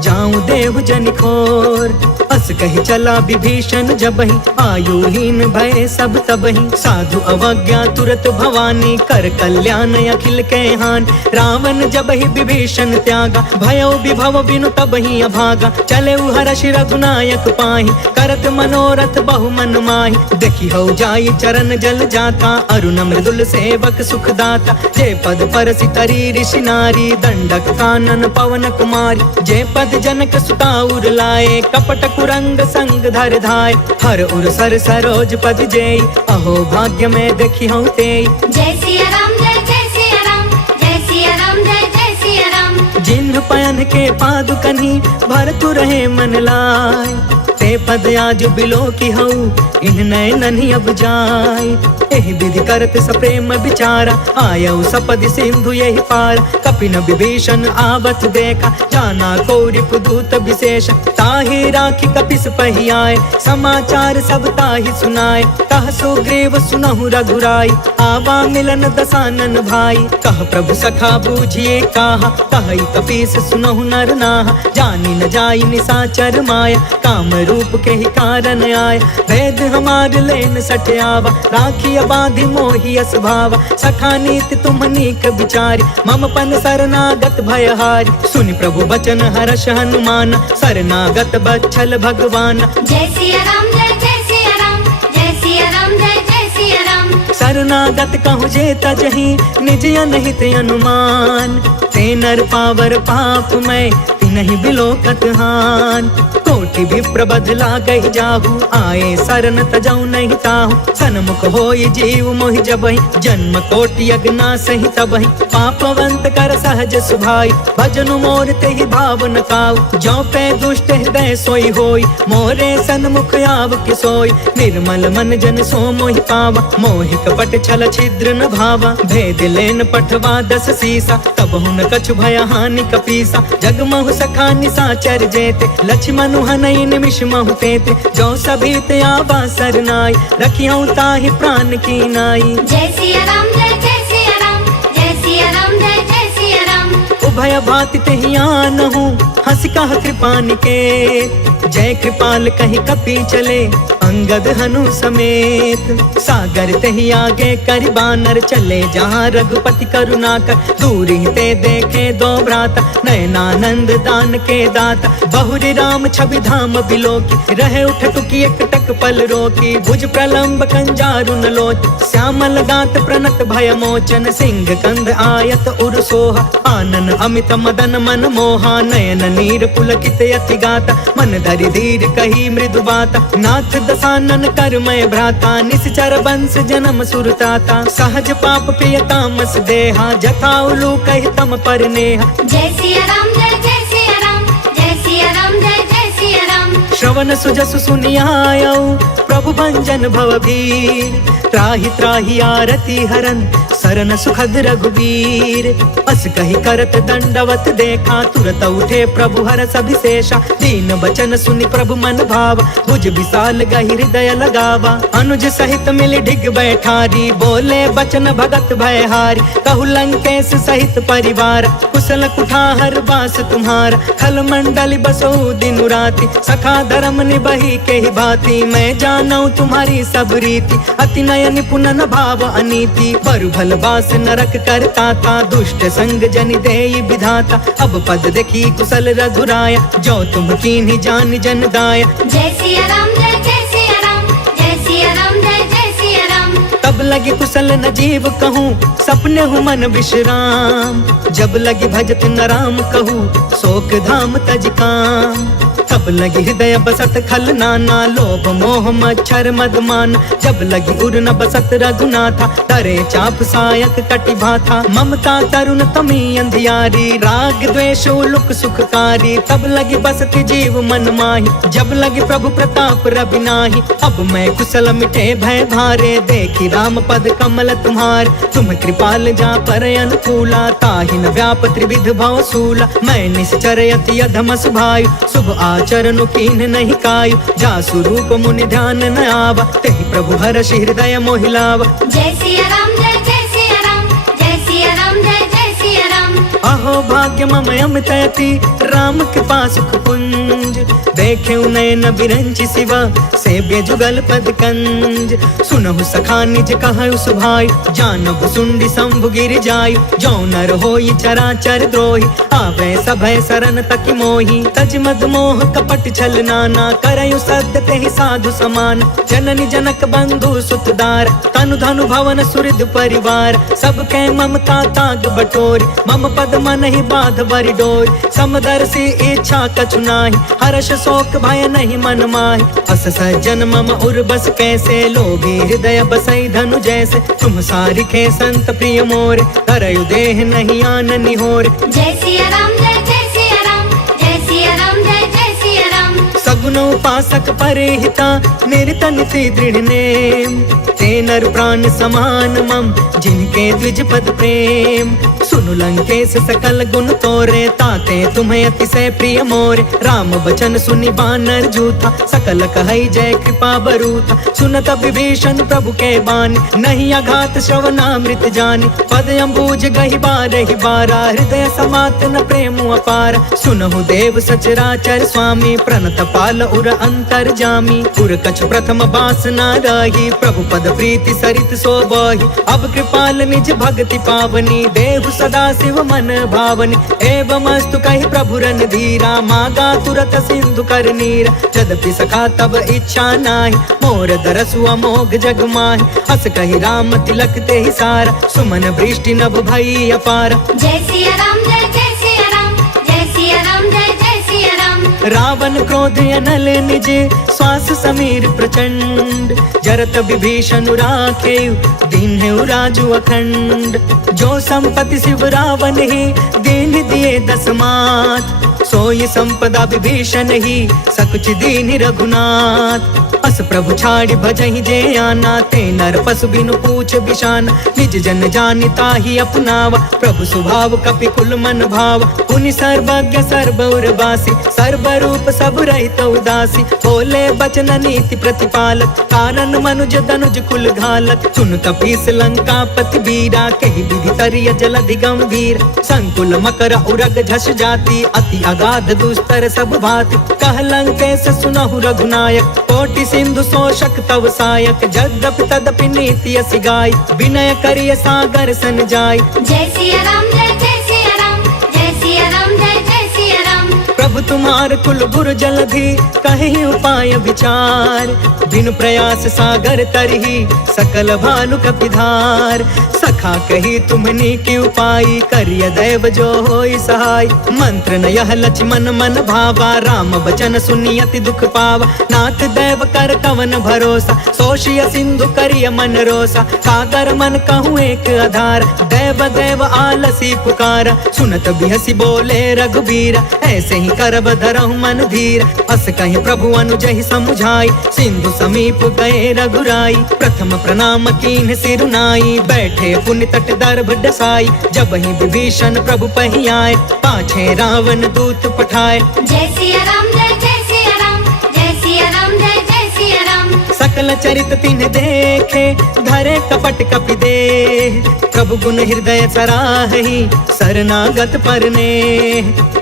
जाऊं देहु जनि खोर। अस कहि चला विभीषण जबहि, आयुहीन भय सब तबहि। साधु अवज्ञा तुरत भवानी, कर कल्याण अखिल के हान। रावण जबहि विभीषण त्यागा, भयउ विभव बिनु तबहि अभागा। चले हर्ष रघुनायक पाहि, करत मनोरथ बहु मन माहि। देखि हौ जाई चरण जल जाता, अरुण मृदुल सेवक सुखदाता। जे पद परसि तरी ऋषि नारी, दंडक कानन पवन कुमारी। जे पद जनक सुता उर लाए, कपट कुरंग संग धर धाय। हर उर सर सरोज पद जेई, अहो भाग्य में देखी हूँ तेई। जय सिया राम जय सिया राम, जय सिया राम जय सिया राम। जिन्ह पयन के पादुकनी, भरतु रहे मन लाय। ते ते पद आज बिलो की हऊ इन नयन अब जाय। एहि विधि करत सप्रेम विचारा आयऊ सपद सिंधु यही पार। कपिन विभीषण आवत देखा जाना कौरिप दूत विशेष। ताहि राखी कपिस पही आए समाचार सब ताहि सुनाए। कह सुग्रीव सुनहु रघुराई आवा मिलन दसानन भाई। कह प्रभु सखा बूझिए काहा कहि कपीस सुनहु नर नाहा। जानी न जाई निसाचर माया काम रूप के ही कारण आय। वेद हमार लेन सठयावा राखी बाधि मोहि अस भावा। सखा नीति तुम नीक विचारी मम पन शरणागत भयहारी। सुनि प्रभु बचन हर्ष हनुमान शरणागत बच्छल भगवान। जय सिया राम जय जय सिया राम जय सिया राम जय जय सिया राम। शरणागत कहु जे तजहि निज अनहित अनुमान। ते नर पावर पाप मैं तिनहि बिलोकत हान। कोटि विप्र बदला गहि जाहु आए शरण तजौ नहीं ताहु। सन्मुख होई जीव मोहि जबहि जन्म कोटि अगना सहि तबहि। पापवंत कर सहज सुभाई भजनु मोर तेहि भाव न काऊ। जो पे दुष्ट हृदय सोई होई मोरे सन्मुख आव कि सोई। निर्मल मन जन सो मोहि पावा मोहि कपट छल छिद्र न भावा। भेद लेन पठवा दस सीसा तब हुन कछु भय हानि कपीसा। जगमहु सखा निसाचर जेते लक्ष्मण हनई निमिष महु तेते। जो सभीत आवा सरनाई रखियौ ताहि प्राण की नाई। जय सिया राम जय जय सिया राम जय सिया राम जय जय सिया राम। उभय भाति तेहि आनहु हंस कह कृपा निकेत। जय कृपाल कहि कपि चले अंगद हनु समेत। सागर तेहि आगे करि बानर चले जहाँ रघुपति करुणा कर। दूर ही ते देखे दो भ्राता नयनानंद दान के दाता। बहुरी राम छवि धाम बिलोकी रहे उठ टुकी एक टक पल रोकी। भुज प्रलंब कंजारु न लोच श्यामल गात प्रणत भय मोचन। सिंह कंध आयत उर सोहा आनन अमित मदन मन मोहा। नयन नीर पुलकित यति गाता मन धरि धीर कही मृदु बाता। नाथ दसानन करमय भ्राता निश्चर वंश जन्म सुरताता। सहज पाप पिय तामस देहा जथा उलू कहि तम पर नेहा। जय सिया राम जय जय सिया राम जय सिया राम जय जय सिया राम। श्रवण सुजसु सुनियायऊ प्रभु भंजन भवभीर। त्राहि त्राहि आरती हरन सरन सुखद रघुवीर। अस कहि करत दंडवत देखा तुरत उठे प्रभु हरष अभिषेषा। दीन बचन सुनि प्रभु मन भावा भुज विशाल गहि हृदय लगावा। अनुज सहित मिलि ढिग बैठारी बोले बचन भगत भयहारी। कहु लंकेश सहित परिवार कुशल कुठार बास तुम्हारा। खल मंडल बसो दिन राति सखा धर्म निबहि के ही भांति। मैं जानऊ तुम्हारी सब रीति अति नय निपुण न भाव अनीति। बरु भल बास नरक करता था दुष्ट संग जनि देई विधाता। अब पद देखी कुशल रघुराया जो तुम कीन्ही जान जन दाया। जय सिया राम जय जय सिया राम जय सिया राम जय जय सिया राम। तब लगे कुशल न जीव कहूँ सपने हूँ मन विश्राम। जब लगी भजत न राम कहूँ शोक धाम तज काम। तब लगी हृदय बसत खल नाना लोभ मोह मच्छर मदमान। जब लगी उर न बसत रघुनाथा तरे चाप सायक कटि भाथा। ममता तरुण तमी अंधियारी राग द्वेष उलुक सुखकारी। तब लगी बसती जीव मन माही जब लगी प्रभु प्रताप रवि नाही। अब मैं कुशल मिटे भय भारे देखी राम पद कमल तुम्हार। तुम कृपाल जा पर अनुकूला ताहि न व्याप त्रिविध भव सूला। मैं निश्चर यति अधम सुभायु शुभ आचरण कीन नहीं कायु। जा स्वरूप मुनि ध्यान न आवा तेहि प्रभु हर्ष हृदय मोहिलावा। जय सिया राम जय जय सिया राम जय सिया राम जय जय सिया राम। अहो भाग्य मम अमितयति राम कृपा सुख पुंज। देखे नयन बिरंचि शिवा सेव्य जुगल पद कंज। सुनहु सखा निज कहु सुभाई जानहु सुंडी शंभु गिर जायु। जो नर होई चराचर द्रोही आवे सभय शरण तकि मोही। तज मद मोह कपट छल नाना करयु सद्य तेहि साधु समान। जननी जनक बंधु सुतदार तनु धनु भवन सुहृद परिवार। सबके ममता ताग बटोरी मम पद मन ही बाध बरि डोरी। समदर्शी इच्छा कछु नाही हर्ष शोक भय नहीं मन माहि। अस सज्जन मम उर्बस कैसे लोभी हृदय बसई धनु जैसे। तुम सारिखे संत प्रिय मोरे करयु देह नहीं आन निहोरे। जय सिया राम जय जय सिया राम जय सिया राम जय जय सिया राम। सगुन सुनो उपासक परिहिता निर्तन सी दृढ़ नेम ते नर प्राण समान मम जिनके द्विज पद प्रेम सुनु लंकेश सकल गुण तोरे ताते तुम्हें अतिशय प्रिय मोरे राम बचन सुनि बानर जूथा सकल कहई जय कृपा बरूथा सुनत विभीषण प्रभु के बानी नहीं अघात श्रवणामृत जानी पद अम्बुज गहि बारहि बारा हृदय समात न प्रेम अपार सुनहु देव सचराचर स्वामी प्रणत पाल उर अंतर जामी उर कछ प्रथम बासना रही प्रभु पद प्रीति सरित सोबहि अब कृपाल निज भक्ति पावनी देहु सदा शिव मन भावनी एवं अस्तु कहि प्रभु रन धीरा मागा तुरत सिंधु कर नीरा यद्यपि सखा तब इच्छा नाही मोर दरसु अमोघ जग माहि हस कहि राम तिलक ते ही सारा सुमन वृष्टि नभ भई अपार जय सिया राम जय जय सिया राम जय सिया राम जय जय सिया राम रावण क्रोध अनल निज श्वास समीर प्रचंड जरत विभीषण राखे दीन्हु राजु अखंड जो संपत्ति शिव रावण ही दीन दिए दसमात सोई संपदा विभीषण ही सकुच दीन रघुनाथ अस प्रभु छाड़ी भजहि जे आना ते नर पशु बिनु पूछ बिशान निज जन जानिता ही अपनावा प्रभु स्वभाव कपि कुल मन भाव पुनि सर्वज्ञ सर्व उर्वासी सर्व रूप सब रहित उदासी बोले बचन नीति प्रतिपालक कारण मनुज तनुज कुल घालक सुन कपीस लंका पति बीरा कही विधि तरिय जलधि गंभीर संकुल मकर उरग झस जाति अति अगाध दुस्तर सब भाति कह लंकेश सुनहु रघुनायक कोटि सिंधु शोषक तव सायक जद्यपि तदपि नीति असि गाय विनय करिय सागर सन जाय जय सिया राम जय जय सिया राम जय सिया राम जय जय सिया राम प्रभु तुम्हार कुल गुरु जलधि कहि उपाय विचार बिनु प्रयास सागर तरही सकल भानु कपिधार सखा कही तुमनी की उपाय करिय दैव जो होई सहाय मंत्र न यह लक्ष्मण मन भावा राम बचन सुनि अति दुख पावा नाथ दैव कर कवन भरोसा सोशिय सिंधु करिय मन रोसा सागर मन कहूँ एक आधार दैव दैव आलसी पुकारा सुनत बिहसी बोले रघुबीरा ऐसे ही करब धरहु मन धीर अस कहीं प्रभु अनुजहि समुझाई सिंधु समीप गए रघुराई प्रथम प्रणाम कीन्ह सिरुनाई बैठे पुण्य तट दर्भ डसाई जब ही विभीषण प्रभु पही आए पाछे रावण दूत पठाए जय सिया राम जय जय सिया राम जय सिया राम जय जय सिया राम सकल चरित तिन्ह देखे धरे कपट कपि देह प्रभु गुण हृदय सराहि शरणागत परने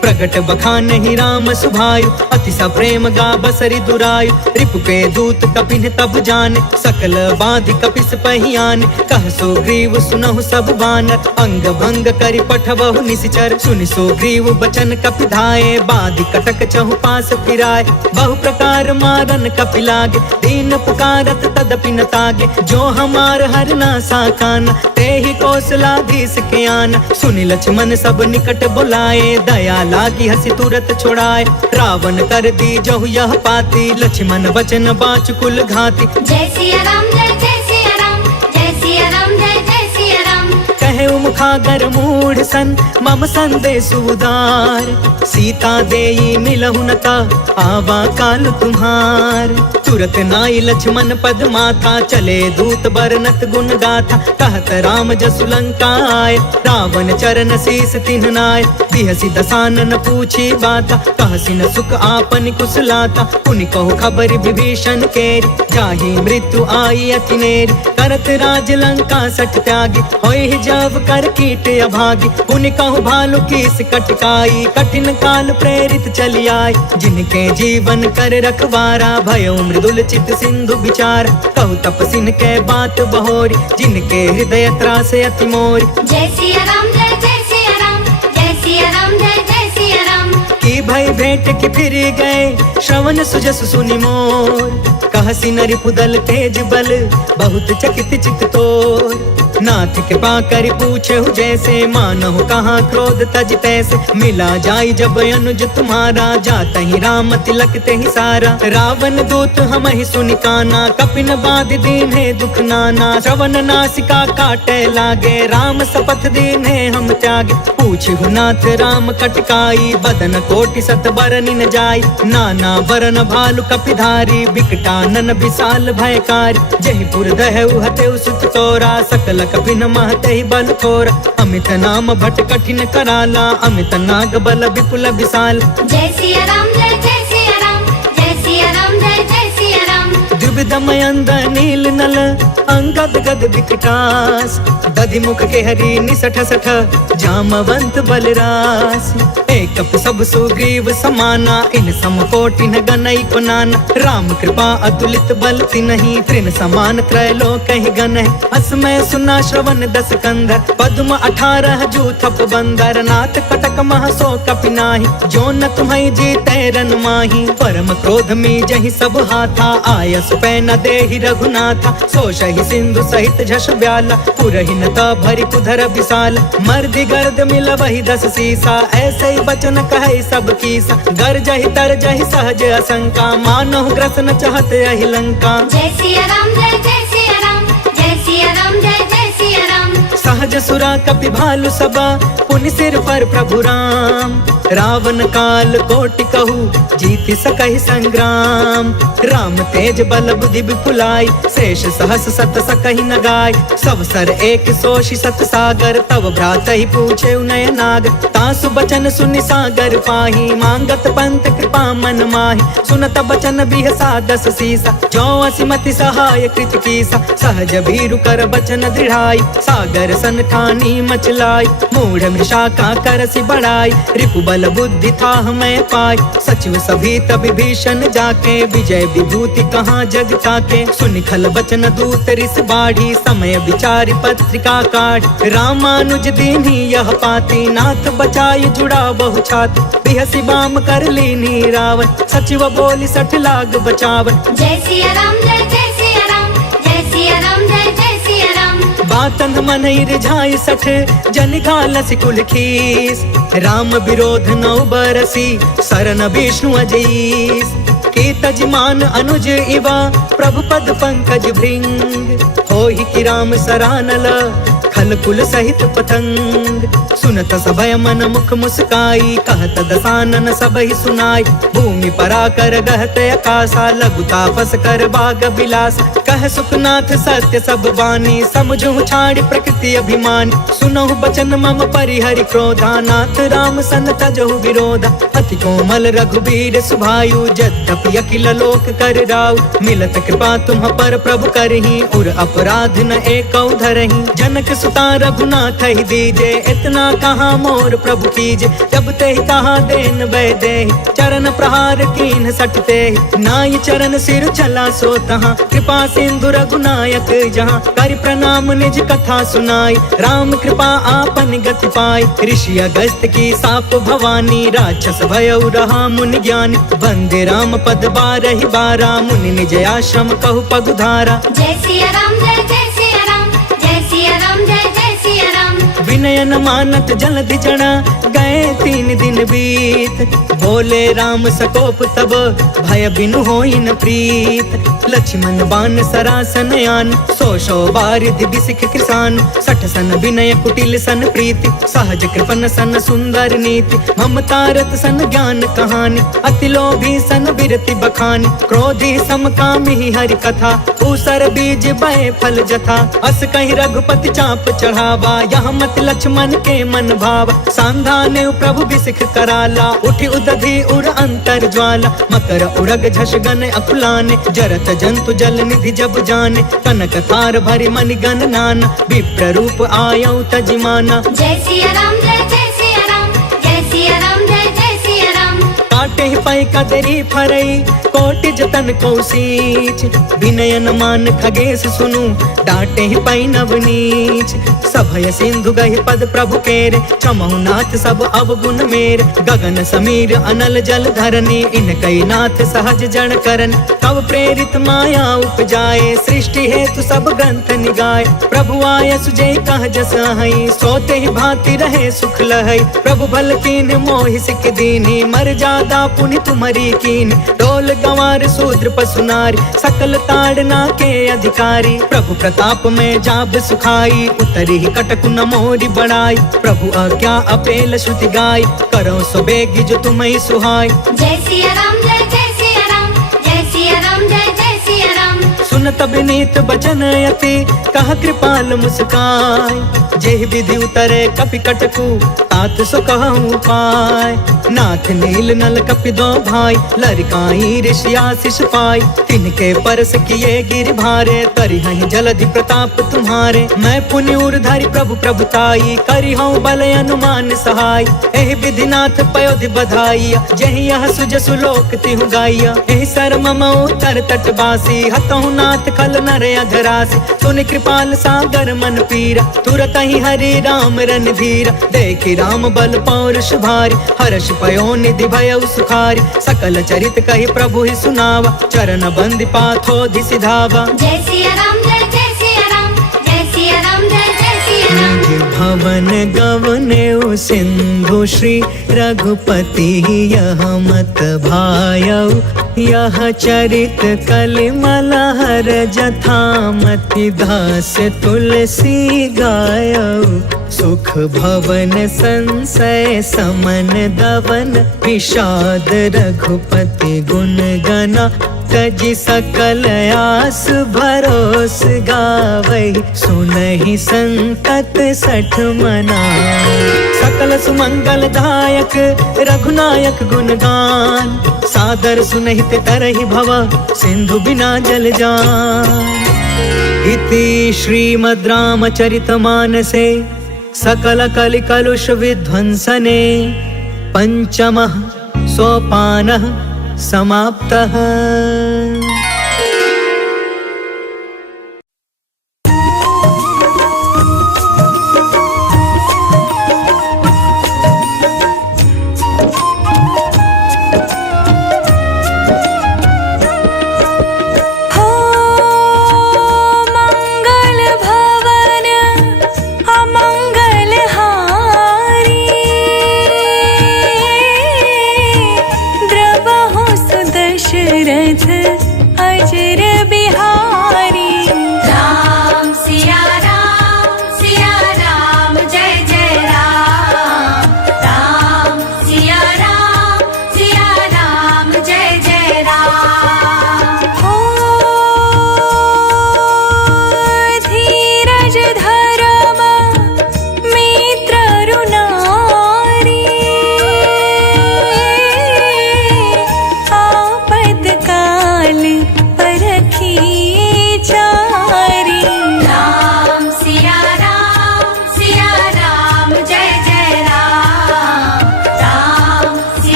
प्रगट बखानहि राम सुभायु अति सप्रेम गा बसरि दुरायु रिपु के दूत कपिन तब जाने सकल बाधि कपिस पहियाने कह सुग्रीव सुनहु सब बानर अंग भंग करि पठबहु निशिचर सुनि सुग्रीव बचन कपि धाये बाधि कटक चहु पास फिराए बहु प्रकार मारन कपि लागे दीन पुकारत तदपि न तागे जो हमार हर नासा कान ते ही कौशलाधीश के आन सुनि लक्ष्मण सब निकट बुलाए दया लागी हसी तुरत छोड़ाए रावण कर दी जहु यह पाती लक्ष्मण बचन बाच कुल घाती जय सिया राम जय जय सिया राम जय सिया राम जय जय सिया राम कहे मुखागर मूढ़ सन मम संदेश उदार सीता देई मिलहु न ता आवा काल तुम्हार तुरत नाई लक्ष्मण पद माथा चले दूत बरनत गुण गाथा कहत राम जसु लंका आए रावण चरण शीस तिन्ह नाय बिहसी दसानन पूछी बाता कहसी न सुख आपन कुशलाता पुनि कहु खबर विभीषण केरी जाहि मृत्यु आई अति नेरी करत राज लंका सठ त्यागी होई जब कर कीट अभागी पुनि कहु भालु कीस कटकाई कठिन काल प्रेरित चली आई जिनके जीवन कर रखवारा भयो मृदुल चित सिंधु विचार कहु तपसिन के बात बहोरी जिनके हृदय त्रास अति मोरी जय सिया राम जय जय सिया राम जय सिया राम जय जय सिया राम की भई भेंट की फिर गए श्रवण सुजस सुनि मोर कहसी नरि पुदल तेज बल बहुत चकित चित तोर। नाथ कृपा करि पूछे जैसे मानहु कहाँ क्रोध तज तैसे। मिला जाई जब अनुज तुम्हारा जाता ही राम तिलक ते ही सारा। रावण दूत हम ही सुनि काना कपिन बाध दीन है दुख नाना। श्रवण नासिका काटे लागे राम शपथ दीन है हम त्यागे। पूछहु नाथ राम कटकाई बदन कोटि सत बरनि न जाई। नाना बरन भालु कपिधारी बिकटानन विशाल भयकारी। जयपुर दहु हतेउ सुत तोरा सकल कपिन महते ही बल थोरा। अमित नाम भट कठिन कराला अमित नाग बल विपुल विशाल। जय सिया राम जय सिया राम जय सिया राम जय सिया राम। द्विविधमयंद नील नल अंगद गद विकटास। दधि मुख के हरि निसठ सठ जामवंत बलरास। एक सब सुग्रीव समाना इन सम कोटि न गनई को नाना। राम कृपा अतुलित बल तिन्हि तृण समान त्रैलोक ही गन है। असमय सुना श्रवण दस कंधर पद्म 18 जूथप बंदर। नाथ कटक मह सो कपि नाहि जो न तुम्हें जीते रन माही। परम क्रोध में जहि सब हाथा आय सुपै न देहि रघुनाथा। सो शहि सिंधु सहित झष ब्याला पुरहि न ता भरि कुधर विशाल। मर्दि गर्द मिल वही 10 सीसा ऐसे ही बचन कहे सब कीसा। गर जहि तर जहि सहज असंका मानहु ग्रसन चाहत यही लंका। जय सिया राम जय सिया राम जय सिया राम जय सिया राम। सहज सुरा कपि भालु सबा पुनि सिर पर प्रभु राम। रावण काल कोटि कहू जीति सकहि संग्राम। राम तेज बल बुद्धि विपुलाई शेष सहस सत सकहि न गाय। सब सर एक सोषि सत सागर तब भ्रात ही पूछे नय नाग। तासु बचन सुनि सागर पाही मांगत पंत कृपा मन माही। सुनत बचन बिहसा 10 सीसा जो असिमति सहाय कृत कीसा। सहज भीरु कर बचन दृढ़ाई सागर सन ठानी मचलाई। मूढ़ मृषा का करसि बढ़ाई रिपु बल बुद्धि था हमें पाई। सचिव सभी तब भीषण जाके विजय विभूति कहाँ जग ताके। सुनि खल बचन दूत रिस बाढ़ी समय विचारि पत्रिका काढ़। रामानुज दीन्ही यह पाती नाथ बचाई जुड़ा बहु छाती। बिहसी बाम कर लीनी रावण सचिव बोली 60 लाग बचावन। जय सिया राम जय सिया राम जय सिया राम जय सिया राम। बातन मन रिझाई 60 जन घालस कुल खीस। राम विरोध 9 बरसी सरन विष्णु अजीस। के तजमान अनुज इवा प्रभु पद पंकज भृंग। होहि कि राम सरानल खल कुल सहित पतंग। सुनत सभय मन मुख मुस्काई कहत दसानन सबहि सुनाई। भूमि पराकर गहत आकाशा लघु तापस कर बाग बिलास। कह सुखनाथ सत्य सब बानी समझु छाड़ प्रकृति अभिमान। सुनहु बचन मम परिहरि क्रोधा नाथ राम सन तजहु विरोधा। अति कोमल रघुबीर सुभायु यद्यपि अखिल लोक कर राउ। मिलत कृपा तुम पर प्रभु करही उर अपराध न एकौ धरही। जनक सुता रघुनाथ ही दीजे इतना कहाँ मोर प्रभु कीजे। जब ते ही कहा देन वै दे चरण प्रहार कीन सटते। नाई चरण सिर चला सो तहाँ कृपा सिंधु रघुनायक जहाँ। कर प्रणाम निज कथा सुनाई राम कृपा आपन गति पाई। ऋषि अगस्त की साप भवानी राक्षस भयउ रहा मुनि ज्ञानी। वंदे राम पद 12 बारा मुनि निज आश्रम कहु पगुधारा। जय सिया राम जय सिया राम जय सिया राम जय सिया राम। विनय न मानत जलधि जड़ा गए 3 दिन बीत। बोले राम सकोप तब भय बिनु होई न प्रीत। लक्ष्मण बाण सरासन आन 100 बारिधि बिसिख कृसान। 60 सन विनय कुटिल सन प्रीति सहज कृपन सन सुंदर नीति। ममतारत सन ज्ञान कहानी अति लोभी सन विरति बखानी। क्रोधी समकामी हरि कथा ऊसर बीज बय फल जथा। अस कहि रघुपति चाप चढ़ावा यहाँ मत लक्ष्मण के मन भावा। सांधा ने प्रभु बिसिख कराला उठी उदधि उर अंतर ज्वाला। मकर उरग झष गन अकुलाने जरत जंतु जल निधि जब जाने। कनक तार भरि मनि गण नाना विप्र रूप आयौ तजिमाना। जय सिया राम जय सिया राम जय सिया राम जय सिया राम। काट काटे पाई कदरी फरई कोटि जतन कौशीच विनयन मान खगेश सुनु डाटे ही पाई नवनीच सभय सिंधु गहि पद प्रभु केरे चमहु नाथ सब अवगुण मेर गगन समीर अनल जल धरनी इन कई नाथ सहज जन करन तब प्रेरित माया उपजाए सृष्टि हेतु सब ग्रंथ निगाए प्रभु आय सुजय कह जस हई सोते ही भांति रहे सुख लहई प्रभु भल कीन मोहि सिख दीनी मर जादा पुनि तुमरी कीन डोल गंवार शूद्र पशु नारी सकल ताड़ना के अधिकारी प्रभु प्रताप में जाब सुखाई उतरी ही कटकु न मोरी बढ़ाई प्रभु आज्ञा अपेल श्रुति गाय करो सो बेगी जो तुम्हें सुहाई जय सिया राम जय जय सिया राम जय सिया राम जय जय सिया राम सुनत विनीत बचन यति कह कृपाल मुस्काय जेहि विधि उतरे कपि कटकु तात सो कहूँ पाय नाथ नील नल कपि दो भाई लरिकाई ऋषि आशीष पाई तिनके परस किए गिर भारे तरि हहि जलधि प्रताप तुम्हारे मैं पुण्य उर्धारी प्रभु प्रभुताई करी हूँ बल अनुमान सहाय एहि विधि नाथ पयोधि बधाइया जहि यह सुज सुलोक तिहु गाइया एहि सर मम उतर तट बासी हतहु नाथ खल नर अधरासी सुन कृपाल सागर मन पीरा तुरत ही हरि राम रन धीरा देखि राम बल पौरुष भारी हर्ष पयो निधि भय सुखारी सकल चरित कहि प्रभु ही सुनावा चरण बंदी पाथोधि सिधावा जय सिया राम जय जय सिया राम जय सिया राम जय जय सिया राम भवन गवने सिंधु श्री रघुपति यह मत भायऊ यह चरित कलिमल हर जथामति दास तुलसी गायऊ सुख भवन संशय समन दवन विषाद रघुपति गुण गना तजि सकल आस भरोस गावई सुनहि संतत सठ मना सकल सुमंगल दायक रघुनायक गुणगान सादर सुनहित तरहि भव सिंधु बिना जल जान इति श्रीमद् रामचरितमानसे सकल कलि कलुष विध्वंसने पंचमः सोपानः समाप्तः।